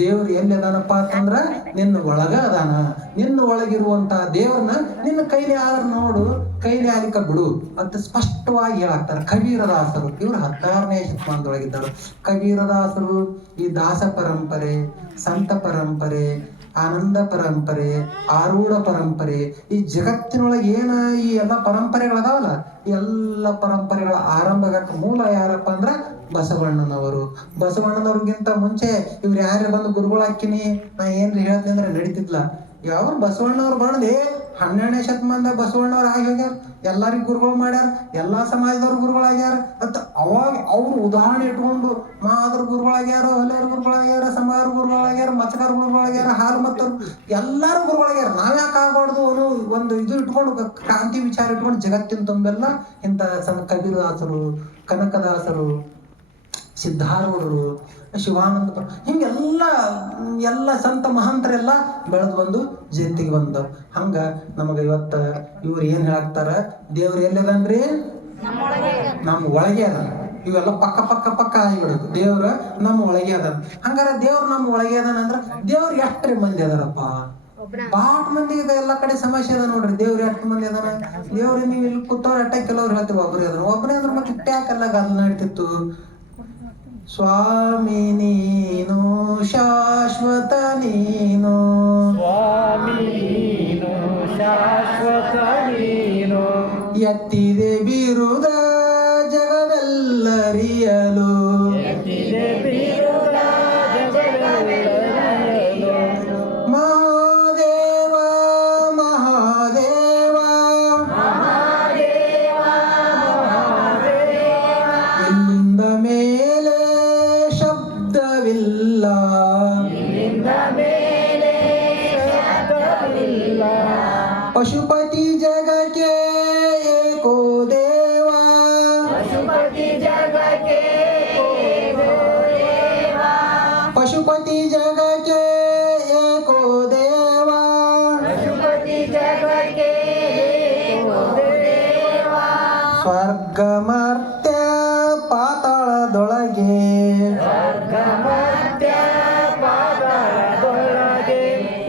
ದೇವ್ರು ಎಲ್ಲದನಪ್ಪ ಅಂತಂದ್ರ ನಿನ್ನ ಒಳಗ ಅದಾನ. ನಿನ್ನ ಒಳಗಿರುವಂತ ದೇವ್ರನ್ನ ನಿನ್ನ ಕೈಲಿ ಆದ್ರ ನೋಡು, ಕೈಲಿ ಆಲಿಕ ಬಿಡು ಅಂತ ಸ್ಪಷ್ಟವಾಗಿ ಹೇಳಾಕ್ತಾರೆ ಕಬೀರದಾಸರು. ಇವ್ರು 16ನೇ ಶತಮಾನದೊಳಗಿದ್ದರು. ಕಬೀರದಾಸರು ಈ ದಾಸ ಪರಂಪರೆ, ಸಂತ ಪರಂಪರೆ, ಆನಂದ ಪರಂಪರೆ, ಆರೂಢ ಪರಂಪರೆ, ಈ ಜಗತ್ತಿನೊಳಗೆ ಏನ ಈ ಎಲ್ಲ ಪರಂಪರೆಗಳದಾವಲ್ಲ, ಈ ಎಲ್ಲ ಪರಂಪರೆಗಳ ಆರಂಭಕ್ಕೆ ಮೂಲ ಯಾರಪ್ಪ ಅಂದ್ರ ಬಸವಣ್ಣನವರು. ಬಸವಣ್ಣನವ್ರಿಗಿಂತ ಮುಂಚೆ ಇವ್ರು ಯಾರು ಬಂದು ಗುರುಗಳು ಹಾಕಿನಿ ನಾ ಏನ್ರಿ ಹೇಳ್ತೀನಿ ಅಂದ್ರೆ ನಡೀತಿದ್ಲ. ಯಾವ ಬಸವಣ್ಣವ್ರು ಬಂದೆ 12ನೇ ಶತಮಾನದಾಗ ಬಸವಣ್ಣವ್ರು ಆಗಿ ಹೋಗ್ಯಾರ, ಎಲ್ಲರಿಗೂ ಗುರುಗಳು ಮಾಡ್ಯಾರ, ಎಲ್ಲಾ ಸಮಾಜದವ್ರು ಗುರುಗಳಾಗ್ಯಾರ ಅಂತ. ಅವಾಗ ಅವ್ರು ಉದಾಹರಣೆ ಇಟ್ಕೊಂಡು ಮಾದ್ರ ಗುರುಗಳಾಗ್ಯಾರ, ಹೊಲೆಯರ ಗುರುಗಳಾಗ್ಯಾರ, ಸಮಾರ ಗುರುಗಳಾಗ್ಯಾರ, ಮಚಗಾರ ಗುರುಗಳಾಗ್ಯಾರ, ಹಾಲು ಮತ್ತವ್ರು ಎಲ್ಲಾರು ಗುರುಗಳಾಗ್ಯಾರ. ನಾವ್ಯಾಕೆ ಆಗ್ಬಾರ್ದು ಅನ್ನೋ ಒಂದು ಇದು ಇಟ್ಕೊಂಡು ಕ್ರಾಂತಿ ವಿಚಾರ ಇಟ್ಕೊಂಡು ಜಗತ್ತಿನ ತುಂಬೆಲ್ಲ ಇಂಥ ಕಬೀರದಾಸರು, ಕನಕದಾಸರು, ಸಿದ್ಧಾರೂಢರು, ಶಿವಾನಂದ, ಹಿಂಗೆಲ್ಲ ಸಂತ ಮಹಾಂತರೆಲ್ಲ ಬೆಳೆದು ಬಂದು ಜಯಂತಿಗೆ ಬಂದ. ಹಂಗ ನಮಗ ಇವತ್ತ ಇವ್ರು ಏನ್ ಹೇಳಾಕ್ತಾರ, ದೇವ್ರು ಎಲ್ಲದನ್ರಿ ನಮ್ಮ ಒಳಗೆ ಅದ. ಇವೆಲ್ಲ ಪಕ್ಕ ಆಗಿಬಿಡುದು. ದೇವ್ರ ನಮ್ಮ ಒಳಗೆ ಅದ. ಹಂಗಾರ ದೇವ್ರ ನಮ್ಮ ಒಳಗೆ ಅದಾನ ಅಂದ್ರ ದೇವ್ರ ಎಷ್ಟ್ರಿ ಮಂದಿ ಅದಾರಪ್ಪ? ಬಾಟ್ ಮಂದಿ ಎಲ್ಲ ಕಡೆ ಸಮಸ್ಯೆ ಅದ ನೋಡ್ರಿ. ದೇವ್ರ ಎಷ್ಟು ಮಂದಿ ಅದಾನ? ದೇವ್ರ ನೀವು ಇಲ್ಲಿ ಕೂತವ್ರ ಅಟ್ಟ ಕೆಲವ್ರು ಹೇಳ್ತೀವಿ ಒಬ್ಬರೇ ಅದಾನ. ಒಬ್ಬರೇ ಅಂದ್ರೆ ಮತ್ತೆ ಇಟ್ಟ್ಯಾಕೆಲ್ಲ ಗಲ್ಲ ನಡೀತಿತ್ತು. ಸ್ವಾಮಿ ನೀನು ಶಾಶ್ವತ ನೀನು, ಎತ್ತಿದೆ ಬಿರುದ ಜಗವೆಲ್ಲರಿಯಲು, ಮಹಾದೇವ ಮಹಾದೇವ ಇಲ್ಲಿಂದ ಮೇಲೆ ಶಬ್ದವಿಲ್ಲ, ಪಶುಪತಿ ಜಗಕ್ಕೆ ಏಕೋ ದೇವ, ಪಶುಪತಿ ಜಗಕ್ಕೆ ಏಕೋ ದೇವ, ಸ್ವರ್ಗ ಮರ್ತ್ಯ ಪಾತಾಳದೊಳಗೆ,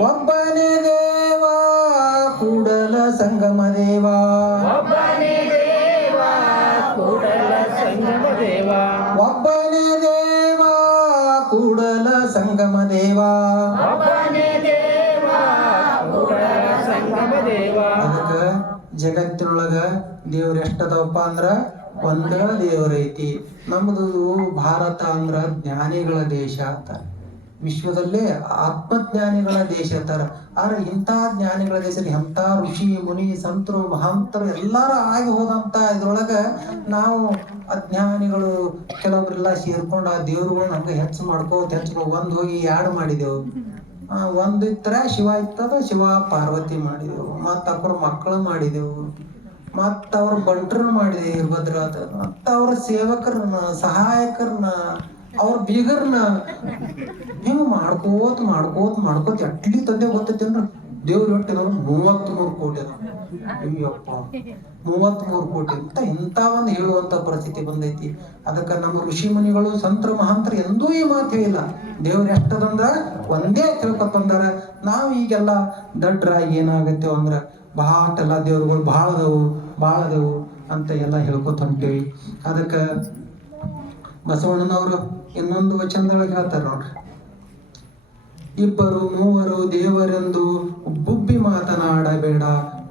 ಒಬ್ಬನೇ ದೇವ ಕೂಡಲ ಸಂಗಮ ದೇವ, ಒಬ್ಬನೇ ದೇವ ಕೂಡಲ ಸಂಗಮ ದೇವ. ಅದಕ್ಕ ಜಗತ್ತಿನೊಳಗ ದೇವ್ರ ಎಷ್ಟದವಪ್ಪ ಅಂದ್ರ ಒಂದ ದೇವರೈತಿ. ನಮ್ದು ಭಾರತ ಅಂದ್ರ ಜ್ಞಾನಿಗಳ ದೇಶ ಅಂತ, ವಿಶ್ವದಲ್ಲೇ ಆತ್ಮಜ್ಞಾನಿಗಳ ದೇಶ ಅಂತಾರ. ಆದ್ರೆ ಇಂಥ ಜ್ಞಾನಿಗಳ ದೇಶದಲ್ಲಿ ಎಂಥ ಋಷಿ ಮುನಿ ಸಂತರು ಮಹಾಂತರು ಎಲ್ಲಾರು ಆಗಿ ಹೋದಂತ ಇದ್ರೊಳಗ ನಾವು ಅಜ್ಞಾನಿಗಳು ಕೆಲವರೆಲ್ಲ ಸೇರ್ಕೊಂಡು ಆ ದೇವ್ರುಗಳನ್ನ ಹಂಗ ಹೆಚ್ಚು ಒಂದ್ ಹೋಗಿ ಎರಡು ಮಾಡಿದೆವು. ಒಂದ್ ಇತ್ರ ಶಿವ ಇತ್ತದ, ಶಿವ ಪಾರ್ವತಿ ಮಾಡಿದೆವು. ಮತ್ತ ಅವ್ರ ಮಕ್ಕಳು ಮಾಡಿದೆವು, ಮತ್ತ ಅವ್ರ ಬಂಟ್ರನ್ನ ಮಾಡಿದೆ ಇರ್ಭದ್ರಾದ, ಮತ್ತ ಅವ್ರ ಸೇವಕರನ್ನ ಸಹಾಯಕರನ್ನ ಅವ್ರ ಬೀಗರ್ನ ಹಿಂಗ ಮಾಡ್ಕೋತ ಎಟ್ಲಿ ತಂದೆ ಗೊತ್ತೈತಿ ಅಂದ್ರ ದೇವ್ರ ಹೊಟ್ಟಿದವ್ರು 33 ಕೋಟಿ ಅದ. ಅಯ್ಯಪ್ಪ 33 ಕೋಟಿ ಅಂತ ಇಂಥ ಒಂದು ಹೇಳುವಂತ ಪರಿಸ್ಥಿತಿ ಬಂದೈತಿ. ಅದಕ್ಕ ನಮ್ಮ ಋಷಿ ಮುನಿಗಳು ಸಂತರ ಮಹಾಂತರ ಎಂದೂ ಈ ಮಾತು ಹೇಳಿಲ್ಲ. ದೇವ್ರ ಎಷ್ಟದಂದ್ರ ಒಂದೇ ತಿಳ್ಕೊತಂದಾರ. ನಾವು ಈಗೆಲ್ಲ ದಡ್ರಾಗಿ ಏನಾಗತ್ತೇವ ಅಂದ್ರ ಎಲ್ಲ ದೇವ್ರುಗಳು ಭಾಳ ಅದಾವು ಅಂತ ಎಲ್ಲ ಹೇಳ್ಕೊತ ಹೊಂಟೇವಿ. ಅದಕ್ಕ ಬಸವಣ್ಣನವರು ಇನ್ನೊಂದು ವಚನದೊಳಗೆ ಹೇಳ್ತಾರ ನೋಡ್ರಿ, ಇಬ್ಬರು ಮೂವರು ದೇವರೆಂದು ಬುಬ್ಬಿ ಮಾತನಾಡಬೇಡ,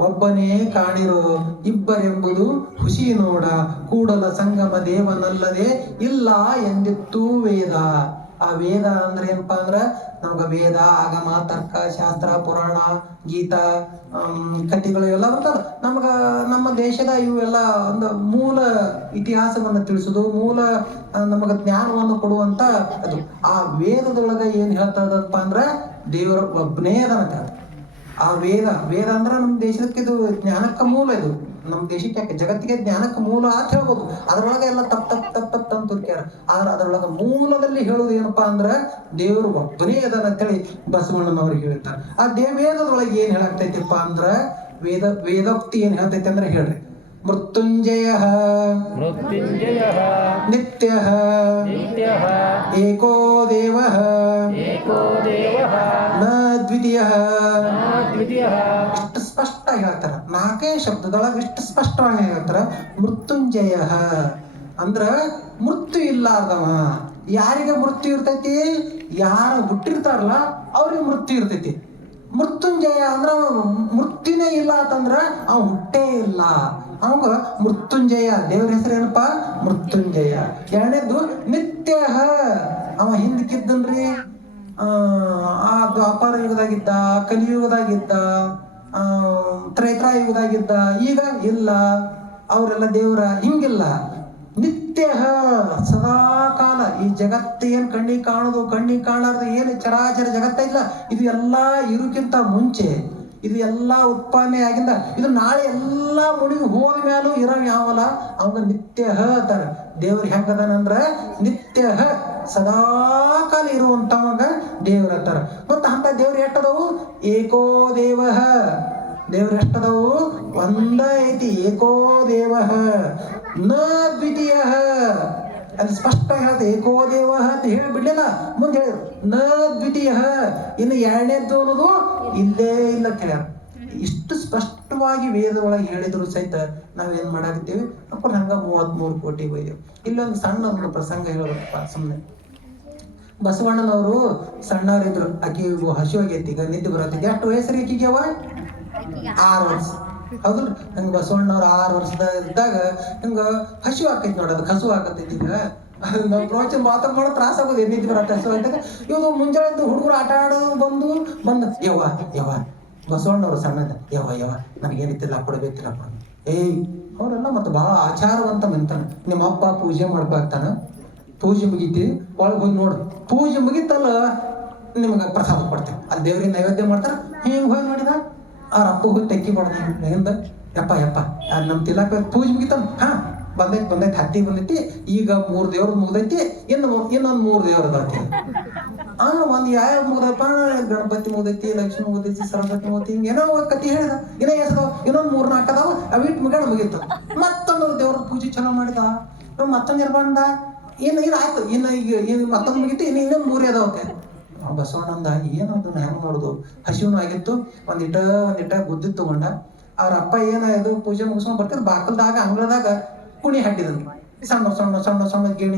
ಒಬ್ಬನೇ ಕಾಣಿರೋ ಇಬ್ಬರೆಂಬುದು ಖುಷಿ ನೋಡ, ಕೂಡಲ ಸಂಗಮ ದೇವನಲ್ಲದೆ ಇಲ್ಲ ಎಂದಿತ್ತು ವೇದ. ಆ ವೇದ ಅಂದ್ರೆ ಏನಪ್ಪಾ ಅಂದ್ರ ನಮ್ಗ ವೇದ ಆಗಮ ತರ್ಕ ಶಾಸ್ತ್ರ ಪುರಾಣ ಗೀತಾ ಕಥೆಗಳು ಎಲ್ಲ ಬರ್ತಾವ. ನಮ್ಮ ದೇಶದ ಇವೆಲ್ಲ ಒಂದು ಮೂಲ ಇತಿಹಾಸವನ್ನ ತಿಳಿಸುದು, ಮೂಲ ನಮಗ ಜ್ಞಾನವನ್ನು ಕೊಡುವಂತ ಅದು. ಆ ವೇದದೊಳಗ ಏನ್ ಹೇಳ್ತದಪ್ಪ ಅಂದ್ರ ದೇವರ ಒಬ್ಬನೇ ಅದನ್ನ. ಆ ವೇದ ಅಂದ್ರ ನಮ್ಮ ದೇಶಕ್ಕೆ ಇದು ಜ್ಞಾನಕ್ಕ ಮೂಲ. ಇದು ನಮ್ಮ ದೇಶಕ್ಕೆ ಯಾಕೆ ಜಗತ್ತಿಗೆ ಜ್ಞಾನಕ್ಕೆ ಮೂಲ ಅಂತ ಹೇಳ್ಬೋದು. ಅದ್ರೊಳಗೆ ಎಲ್ಲ ತಪ್ಪ ಅಂತ ಹುಡುಕ್ಯಾರ. ಆದ್ರೆ ಅದ್ರೊಳಗ ಮೂಲದಲ್ಲಿ ಹೇಳುದು ಏನಪ್ಪಾ ಅಂದ್ರ ದೇವರು ಒಬ್ಬನೇ ಅದನ್ನ ಅಂತೇಳಿ ಬಸವಣ್ಣನವ್ರಿಗೆ ಹೇಳ್ತಾರೆ. ಆ ವೇದದೊಳಗೆ ಏನ್ ಹೇಳಾಗ್ತೈತಿಪ್ಪ ಅಂದ್ರ ವೇದೋಕ್ತಿ ಏನ್ ಹೇಳ್ತೈತಿ ಅಂದ್ರ ಹೇಳ್ರಿ, ಮೃತ್ಯುಂಜಯ ನಿತ್ಯ ಏಕೋ ದೇವ ನ ದ್ವಿತೀಯ. ಇಷ್ಟು ಸ್ಪಷ್ಟ ಹೇಳ್ತಾರ, 4 ಶಬ್ದದೊಳಗೆ ಇಷ್ಟು ಸ್ಪಷ್ಟವಾಗಿ ಹೇಳ್ತಾರ. ಮೃತ್ಯುಂಜಯ ಅಂದ್ರ ಮೃತ್ಯು ಇಲ್ಲಾರ್ದವ. ಯಾರಿಗೆ ಮೃತ್ಯು ಇರ್ತೈತಿ? ಯಾರು ಹುಟ್ಟಿರ್ತಾರಲ್ಲ ಅವ್ರಿಗೆ ಮೃತ್ಯು ಇರ್ತೈತಿ. ಮೃತ್ಯುಂಜಯ ಅಂದ್ರ ಮೃತ್ಯುನೇ ಇಲ್ಲ ಅಂತಂದ್ರ ಅವ ಹುಟ್ಟೇ ಇಲ್ಲ, ಅವಂಗ ಮೃತ್ಯುಂಜಯ. ದೇವ್ರ ಹೆಸರು ಏನಪ್ಪಾ? ಮೃತ್ಯುಂಜಯ. ಎರಡನೇದು ನಿತ್ಯ. ಅವ ಹಿಂದಕ್ಕಿದ್ದನ್ರಿ, ಆ ದ್ವಾಪರ ಯುಗದಾಗಿದ್ದ, ಕಲಿಯುಗದಾಗಿದ್ದ, ತ್ರೈತ್ರಾಯುಗದಾಗಿದ್ದ, ಈಗ ಇಲ್ಲ. ಅವರೆಲ್ಲ ದೇವರ ಹಿಂಗಿಲ್ಲ. ನಿತ್ಯ ಸದಾ ಕಾಲ. ಈ ಜಗತ್ತು ಏನ್ ಕಣ್ಣಿಗೆ ಕಾಣೋದು ಕಣ್ಣಿಗೆ ಕಾಣಾರ್ದು ಏನು ಚರಾಚರ ಜಗತ್ತ ಇಲ್ಲ, ಇದು ಎಲ್ಲಾ ಇರುಕ್ಕಿಂತ ಮುಂಚೆ, ಇದು ಎಲ್ಲಾ ಉತ್ಪಾದನೆ ಆಗಿಂದ ಇದು ನಾಳೆ ಎಲ್ಲಾ ಮುಳುಗಿ ಹೋದ ಮ್ಯಾಲೂ ಇರೋ ಯಾವಲ್ಲ ಅವಾಗ ನಿತ್ಯ ಅಂತಾರ. ದೇವ್ರ ಹೆಂಗದನಂದ್ರ ನಿತ್ಯ ಸದಾ ಕಾಲ ಇರುವಂತವಾಗ ದೇವ್ರ ಅಂತಾರ. ಮತ್ತ ಅಂತ ದೇವ್ರ ಎಷ್ಟದವು? ಏಕೋ ದೇವ. ದೇವ್ರ ಎಷ್ಟದವು? ಒಂದ ಐತಿ. ಏಕೋ ದೇವ ನ ದ್ವಿತೀಯ. ಅಲ್ಲಿ ಸ್ಪಷ್ಟ ಹೇಳ್ತ ಏಕೋ ದೇವ ಅಂತ ಹೇಳಿ ಬಿಡ್ಲಿಲ್ಲ, ಮುಂದೆ ಹೇಳಿದ್ರು ನ ದ್ವಿತೀಯ. ಇನ್ನು ಎರಡನೇದ್ದು ಅನ್ನೋದು ಇಲ್ಲೇ ಇಲ್ಲ ಕೇಳ್ಯಾರ. ಇಷ್ಟು ಸ್ಪಷ್ಟವಾಗಿ ವೇದ ಒಳಗೆ ಹೇಳಿದ್ರು ಸಹಿತ ನಾವೇನ್ ಮಾಡಾಕತ್ತೀವಿ ಅಪ್ಪ ಹಂಗ 33 ಕೋಟಿ ಬೈದೇವು. ಇಲ್ಲೊಂದು ಸಣ್ಣ ಒಂದು ಪ್ರಸಂಗ ಹೇಳಬೇಕಪ್ಪ ಸುಮ್ಮನೆ. ಬಸವಣ್ಣನವರು ಸಣ್ಣವರಿದ್ರು, ಆಕಿ ಹಸಿವಾಗೈತಿ, ಈಗ ನಿದ್ದೆ ಬರತ್ತೈತಿ. ಎಷ್ಟು ವಯಸ್ಸರಿ ಆಕಿಗ್ಯಾವ? 6 ವರ್ಷ. ಹೌದಲ್ರಿ? ಹಂಗ ಬಸವಣ್ಣವ್ರ 6 ವರ್ಷದ ಇದ್ದಾಗ ಹಿಂಗ ಹಸಿವು ಆಕೈತಿ ನೋಡ, ಅದಕ್ಕೆ ಹಸು ಆಕತೈತಿ. ಈಗ ನಾವು ಪ್ರವಚನ ಮಾತಾಡೋ ತ್ರಾಸ ಆಗೋದು, ನಿದ್ದೆ ಬರತ್ತೆ ಹಸು ಅಂದಾಗ. ಇವಾಗ ಮುಂಜಾನೆ ಹುಡುಗರು ಆಟ ಆಡೋದು ಬಂದ ಯವ್ವ ಬಸವಣ್ಣವ್ರು ಸಣ್ಣದ ಯವ್ವ ನನಗೇನಿತ್ತಿಲ್ಲ ಕೊಡಬೇಕಿಲ್ಲ ಕೊಡ. ಅವರೆಲ್ಲ ಮತ್ತೆ ಬಹಳ ಆಚಾರವಂತ ಮೆಂತಾನ. ನಿಮ್ಮ ಅಪ್ಪ ಪೂಜೆ ಮಾಡ್ಬೇಕಾಗ್ತಾನ, ಪೂಜೆ ಮುಗೀತಿ ಒಳಗೆ ಹೋಗಿ ನೋಡು, ಪೂಜೆ ಮುಗಿತಲ್ಲ ನಿಮ್ಗೆ ಪ್ರಸಾದ ಕೊಡ್ತೇವೆ. ಅಲ್ಲಿ ದೇವ್ರಿಗೆ ನೈವೇದ್ಯ ಮಾಡ್ತಾರ. ಹಿಂಗ್ ಹೋಗಿ ಮಾಡಿದ ಅವ್ರ ಅಪ್ಪ ಹೋಗಿ ತೆಕ್ಕಿ ಕೊಡ್ತಾನೆ. ಹಿಂದ ಯಪ್ಪ ನಮ್ ತಿಲಾಕ ಪೂಜೆ ಮುಗಿತಾನ. ಬಂದೈತಿ ಹತ್ತಿ ಬಂದೈತಿ. ಈಗ 3 ದೇವ್ರದ್ ಮುಗ್ದೈತಿ, ಇನ್ನೊಂದ್ 3 ದೇವ್ರದ ಐತಿ. ಒಂದ್ ಯಾವ ಮುಗ್ದಪ್ಪ? ಗಣಪತಿ ಮುಗ್ದೈತಿ, ಲಕ್ಷ್ಮಿ ಮುಗ್ದೈತಿ, ಸರಸ್ವತಿ ಮುಗ್ದೈತಿ, ಹಿಂಗ ಏನೋ ಕತಿ ಹೇಳಿದ. ಇನ್ನೊಂದ್ 3-4 ಅದಾವ, ಅವಿಟ್ ಮುಗಿತು. ಮತ್ತೊಂದು ದೇವ್ರ ಪೂಜೆ ಚಲೋ ಮಾಡಿದ. ಮತ್ತೊಂದ್ ಬಂದ, ಇನ್ನು ಆಯ್ತು. ಈಗ ಮತ್ತೊಂದು ಮುಗಿತು, ಇನ್ನೊಂದ್ 3 ಅದಾವತ್ತೆ. ಬಸವಣ್ಣಂದ ಏನದನ್ನ ಹೆಂಗ್ ಮಾಡುದು? ಹಸಿವನು ಆಗಿತ್ತು. ಒಂದಿಟ ಗುದ್ದಿ ತಗೊಂಡ. ಅವ್ರ ಅಪ್ಪ ಇದು ಪೂಜೆ ಮುಗಿಸ್ಕೊಂಡ್ ಬರ್ತಿದ್ ಬಾಕಲ್ದಾಗ ಅಂಗಳದಾಗ ಕುಣಿ ಹಾಕಿದನು. ಸಣ್ಣ ಗೇಣಿ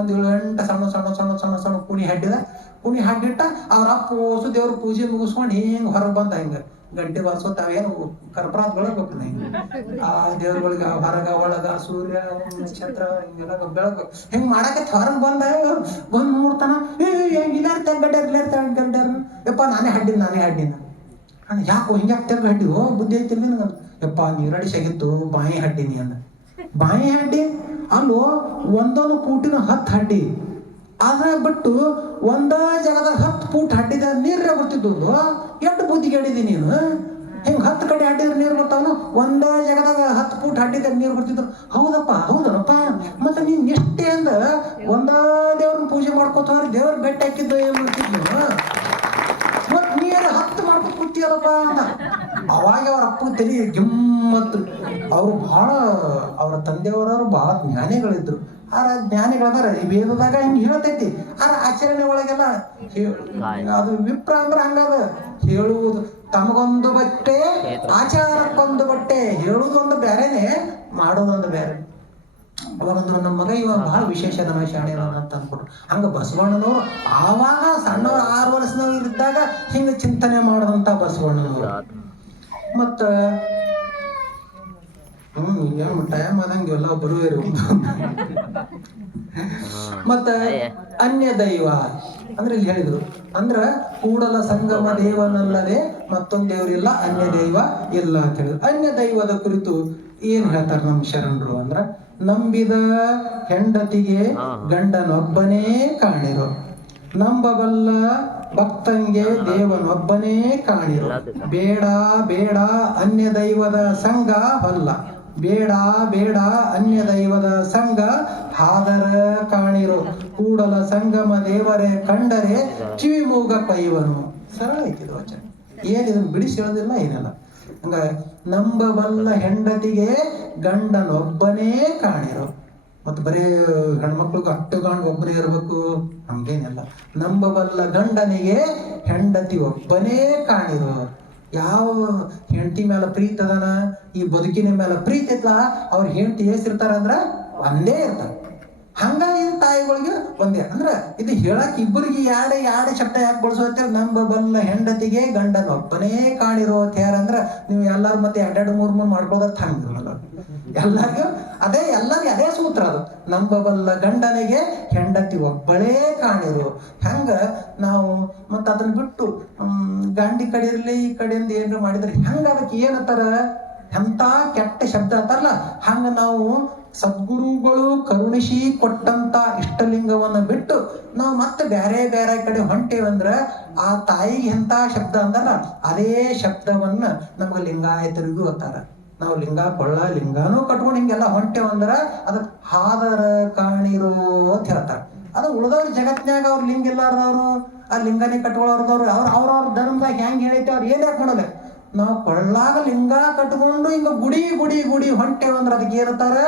ಒಂದ್ 7-8 ಸಣ್ಣ ಕುಣಿ ಹಾಕಿಟ್ಟ. ಅವ್ರ ಅಪ್ಪ ಓಸು ದೇವ್ರ ಪೂಜೆ ಮುಗಿಸ್ಕೊಂಡು ಹಿಂಗ್ ಹೊರಗೆ ಬಂದ. ಹಿಂಗ ಗಂಟೆ ಬಾರಿಸೋತ ಅವೇನು ಕರ್ಪರಾತ್ ಬೆಳಗ್ಬೇಕು ನೀವು ಆ ದೇವ್ರಗಳಿಗೆ ಹೊರಗ ಒಳಗ ಸೂರ್ಯ ನಕ್ಷತ್ರ ಹಿಂಗೆಲ್ಲ ಬೆಳಗ್ಗೆ ಹಿಂಗ್ ಮಾಡಾಕತ್ ಹೊರಗ್ ಬಂದ್ ನೋಡ್ತಾನ ಗಡ್ಡರ್ ಯಪ್ಪ ನಾನೇ ಹಡ್ಡಿನ ಅಣ್ಣ ಯಾಕೋ ಹಿಂಗ್ಯಾಕ್ ತೆಗ್ದು ಹಡ್ಡಿ ಬುದ್ಧಿ ಐತಿ ನಿನಗ ಯಪ್ಪ ನೀರಡಿ ಸಗಿತ್ತು ಬಾಯಿ ಹಡ್ಡಿನಿ ಅಂದ ಬಾಯಿ ಹಡ್ಡಿ ಅಲ್ಲೋ ಒಂದೊಂದು ಫೂಟಿನ 10 ಹಡ್ಡಿ ಆದ್ರೆ ಬಿಟ್ಟು ಒಂದ ಜಾಗದಾಗ 10 ಫೂಟ್ ಹಡ್ಡಿದ ನೀರೇ ಬರ್ತಿದ್ದು ಎಷ್ಟು ಬುದ್ಧಿಗೇಡಿದಿ ನೀನು ಹಿಂಗ್ 10 ಕಡೆ ಹಡ್ಡಿದ್ರೆ ನೀರು ಬರ್ತಾವನು ಒಂದ ಜಾಗದಾಗ 10 ಫೂಟ್ ಹಡ್ಡಿದ ನೀರು ಬರ್ತಿದ್ರು ಹೌದನಪ್ಪ ಮತ್ತೆ ನೀನ್ ಎಷ್ಟೇ ಅಂದ ಒಂದ ದೇವ್ರನ್ನ ಪೂಜೆ ಮಾಡ್ಕೋತಾವ್ರಿ ದೇವ್ರ ಬೆಟ್ಟ ಹಾಕಿದ್ದು ಏನ್ ಮಾಡ್ತಿದ್ನು ಮತ್ ನೀರು 10 ಮಾಡ್ಕೊತ ಕೂತಿಯಲ್ಲಪ್ಪ ಅಂತ ಅವಾಗ ಅವ್ರ ಅಪ್ಪ ತಲೆ ಗಿಮ್ಮತ್ತು ಅವ್ರು ಬಹಳ ಅವ್ರ ತಂದೆಯವರವ್ರು ಬಹಳ ಜ್ಞಾನಿಗಳಿದ್ರು ಆರ ಜ್ಞಾನಿಗಳದಾರ ಈ ವೇದದಾಗ ಹಿಂಗ್ ಹೇಳ್ತೈತಿ ಆರ ಆಚರಣೆ ಒಳಗೆಲ್ಲ ಅದು ವಿಪ್ರ ಅಂದ್ರ ಹಂಗದ ಹೇಳುವುದು ತಮಗೊಂದು ಬಟ್ಟೆ ಆಚಾರಕ್ಕೊಂದು ಬಟ್ಟೆ ಹೇಳುವುದೊಂದು ಬೇರೆನೆ ಮಾಡೋದೊಂದು ಬೇರೆ ಅವಾಗಂದ್ರು ನಮ್ಮ ಮಗ ಇವಾಗ ಬಹಳ ವಿಶೇಷ ನಮ್ಮ ಶಾಣೆ ಅಂತ ಅನ್ಕೊಟ್ರು ಹಂಗ ಬಸವಣ್ಣನವರು ಆವಾಗ ಸಣ್ಣವ್ರು 6 ವರ್ಷದವ್ರು ಇದ್ದಾಗ ಹಿಂಗ ಚಿಂತನೆ ಮಾಡಿದಂತ ಬಸವಣ್ಣನವರು ಮತ್ತ ಟೈಮ್ ಆದಂಗೆ ಎಲ್ಲ ಬರುವೇರು ಮತ್ತ ಅನ್ಯ ದೈವ ಅಂದ್ರೆ ಇಲ್ಲಿ ಹೇಳಿದ್ರು ಅಂದ್ರ ಕೂಡಲ ಸಂಗಮ ದೇವನಲ್ಲದೆ ಮತ್ತೊಂದು ದೇವರಿಲ್ಲ ಅನ್ಯ ದೈವ ಇಲ್ಲ ಅಂತ ಹೇಳಿದ್ರು ಅನ್ಯ ದೈವದ ಕುರಿತು ಏನ್ ಹೇಳ್ತಾರ ನಮ್ ಶರಣರು ಅಂದ್ರ ನಂಬಿದ ಹೆಂಡತಿಗೆ ಗಂಡನೊಬ್ಬನೇ ಕಾಣಿರೋ ನಂಬಬಲ್ಲ ಭಕ್ತಂಗೆ ದೇವನೊಬ್ಬನೇ ಕಾಣಿರೋ ಬೇಡ ಅನ್ಯ ದೈವದ ಸಂಘ ಹೊಲ್ಲ ಬೇಡ ಅನ್ಯ ದೈವದ ಸಂಘ ಹಾದರ ಕಾಣಿರೋ ಕೂಡಲ ಸಂಗಮ ದೇವರೇ ಕಂಡರೆ ಕಿವಿ ಮೂಗ ಕೈವನು ಸರಳ ಐತಿದು ವಚನ ಏನಿದನ್ನು ಬಿಡಿಸಿ ಹೇಳೋದಿಲ್ಲ ಏನಲ್ಲ ಹಂಗ ನಂಬಬಲ್ಲ ಹೆಂಡತಿಗೆ ಗಂಡನೊಬ್ಬನೇ ಕಾಣಿರೋ ಮತ್ ಬರೀ ಗಂಡ್ಮಕ್ಳಿಗೆ ಅಟ್ಟು ಗಂಡು ಒಬ್ಬನೇ ಇರ್ಬೇಕು ಹಂಗೇನಿಲ್ಲ ನಂಬಬಲ್ಲ ಗಂಡನಿಗೆ ಹೆಂಡತಿ ಒಬ್ಬನೇ ಕಾಣಿರೋ ಯಾವ ಹೆಂಡತಿ ಮೇಲೆ ಪ್ರೀತಿ ಅದನ ಈ ಬದುಕಿನ ಮೇಲೆ ಪ್ರೀತಿ ಇತ್ತಲ್ಲ ಅವ್ರ ಹೆಂಡತಿ ಹೆಸರಿರ್ತಾರಂದ್ರ ಒಂದೇ ಇರ್ತಾರ ಹಂಗಾಗಿ ತಾಯಿಗಳಿಗೆ ಒಂದೇ ಅಂದ್ರ ಇದು ಹೇಳಕ್ ಇಬ್ಬರಿಗೆ ಯಾಡೆ ಶಬ್ದ ಯಾಕೆ ಬಳಸೋತ್ತೇಳಿ ನಂಬಬಲ್ಲ ಹೆಂಡತಿಗೆ ಗಂಡನೊಬ್ಬನೇ ಕಾಣಿರೋ ಯಾರಂದ್ರ ನೀವು ಎಲ್ಲಾರು ಮತ್ತೆ 2-3 ಮಾಡ್ಕೊಳ್ಳೋದತ್ತ ಹಂಗಿರಲ್ಲ ಎಲ್ಲರಿಗೂ ಎಲ್ಲರಿಗೂ ಅದೇ ಸೂತ್ರ ಅದು ನಂಬಬಲ್ಲ ಗಂಡನಿಗೆ ಹೆಂಡತಿ ಒಬ್ಬಳೇ ಕಾಣಿರು ಹಂಗ ನಾವು ಮತ್ತ ಅದನ್ನ ಬಿಟ್ಟು ಗಂಡಿ ಕಡೆ ಇರ್ಲಿ ಈ ಕಡೆಯಿಂದ ಏನ್ರ ಮಾಡಿದ್ರೆ ಹೆಂಗ ಅದಕ್ಕೆ ಏನಂತಾರ ಎಂತ ಕೆಟ್ಟ ಶಬ್ದ ಅಂತಾರಲ್ಲ ಹಂಗ ನಾವು ಸದ್ಗುರುಗಳು ಕರುಣಿಸಿ ಕೊಟ್ಟಂತ ಇಷ್ಟಲಿಂಗವನ್ನ ಬಿಟ್ಟು ನಾವು ಮತ್ತೆ ಬೇರೆ ಕಡೆ ಹೊಂಟೇವಂದ್ರ ಆ ತಾಯಿಗೆ ಎಂತ ಶಬ್ದ ಅಂದಲ್ಲ ಅದೇ ಶಬ್ದವನ್ನ ನಮ್ಗ ಲಿಂಗಾಯತರಿಗೂ ಅಂತಾರ ನಾವು ಲಿಂಗಾನೂ ಕಟ್ಕೊಂಡು ಹಿಂಗೆಲ್ಲ ಹೊಂಟೇವಂದ್ರ ಅದಕ್ಕೆ ಹಾದರ ಕಾಣಿರೋ ಅಂತ ಹೇಳ್ತಾರ ಅದು ಉಳಿದವ್ರ ಜಗತ್ನ್ಯಾಗ ಅವ್ರ ಲಿಂಗ ಇಲ್ಲಾರ್ದವ್ರು ಆ ಲಿಂಗನೇ ಕಟ್ಕೊಳ್ಳೋರ್ದವ್ರು ಅವ್ರವ್ರ ಧರ್ಮದಾಗ ಹೆಂಗ್ ಹೇಳೈತಿ ಅವ್ರು ಏನ್ ಯಾಕೆ ಮಾಡಲ್ಲ ನಾವು ಕೊಳ್ಳಾಗ ಲಿಂಗ ಕಟ್ಕೊಂಡು ಹಿಂಗ ಗುಡಿ ಹೊಂಟೇವಂದ್ರ ಅದಕ್ಕೆ ಏನಂತಾರ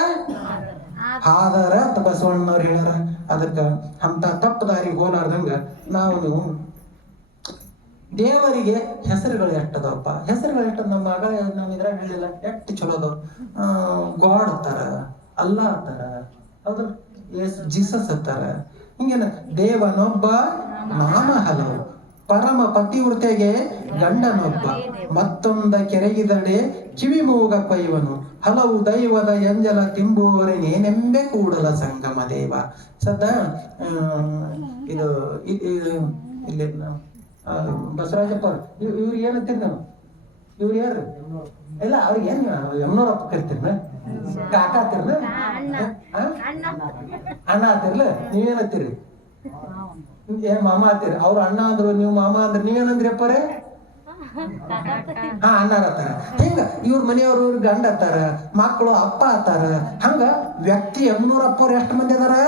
ಹಾದರ ಅಂತ ಬಸವಣ್ಣವ್ರು ಹೇಳ್ಯಾರ ಅದಕ್ಕ ಅಂತ ತಪ್ಪು ದಾರಿಗೆ ಹೋಲಾರ್ದಂಗ ನಾವು ದೇವರಿಗೆ ಹೆಸರುಗಳು ಎಷ್ಟದವಪ್ಪ ಹೆಸರುಗಳು ಎಷ್ಟದ ನಮ್ಮ ಆಗ ನಾವ್ ಇದ್ರಾಗ ಹೇಳಿಲ್ಲ ಎಷ್ಟು ಚಲೋ ಅದಾವ ಗಾಡ್ ಅಂತಾರ ಅಲ್ಲ ಅಂತಾರ ಹೌದ್ರ ಜೀಸಸ್ ಅಂತಾರ ಹಿಂಗೇನ ದೇವನೊಬ್ಬ ನಾಮ ಹಲವು ಪರಮ ಪತಿವೃತೆಗೆ ಗಂಡನೊಬ್ಬ ಮತ್ತೊಂದ ಕೆರೆಗಿದಡೆ ಕಿವಿ ಮೂಗ ಕೊಯ್ವನು ಹಲವು ದೈವದ ಎಂಜಲ ತಿಂಬುವರೆನೇನೆಂಬೆ ಕೂಡಲ ಸಂಗಮ ದೇವ ಸದ್ದ ಇದು ಇಲ್ಲಿ ಬಸವರಾಜಪ್ಪ ಇವ್ರಿಗೆ ಏನಂತೀರಿ ನಾನು ಇವ್ರು ಯಾರು ಇಲ್ಲ ಅವ್ರಿಗೆ ಏನ್ ಯಮ್ನೋರಪ್ಪ ಕರಿತೀರ್ನ ಕಾಕ ಹತ್ತಿರ್ನ ಅಣ್ಣ ಹತ್ತಿರ್ಲ ನೀವೇನತ್ತೀರಿ ಏನ್ ಮಾಮ ಹತ್ತೀರಿ ಅವ್ರು ಅಣ್ಣ ಅಂದ್ರು ನೀವು ಮಾಮ ಅಂದ್ರ ನೀವೇನಂದ್ರಿ ಅಪ್ಪರೇ ಅಣ್ಣಾರ ಹತ್ತಾರ ಹಿಂಗ ಇವ್ರ ಮನೆಯವ್ರ ಗಂಡ ಹತ್ತಾರ ಮಕ್ಕಳು ಅಪ್ಪ ಹತ್ತಾರ ಹಂಗ ವ್ಯಕ್ತಿ ಯಮ್ನೂರಪ್ಪವ್ರು ಎಷ್ಟು ಮಂದಿ ಅದಾರ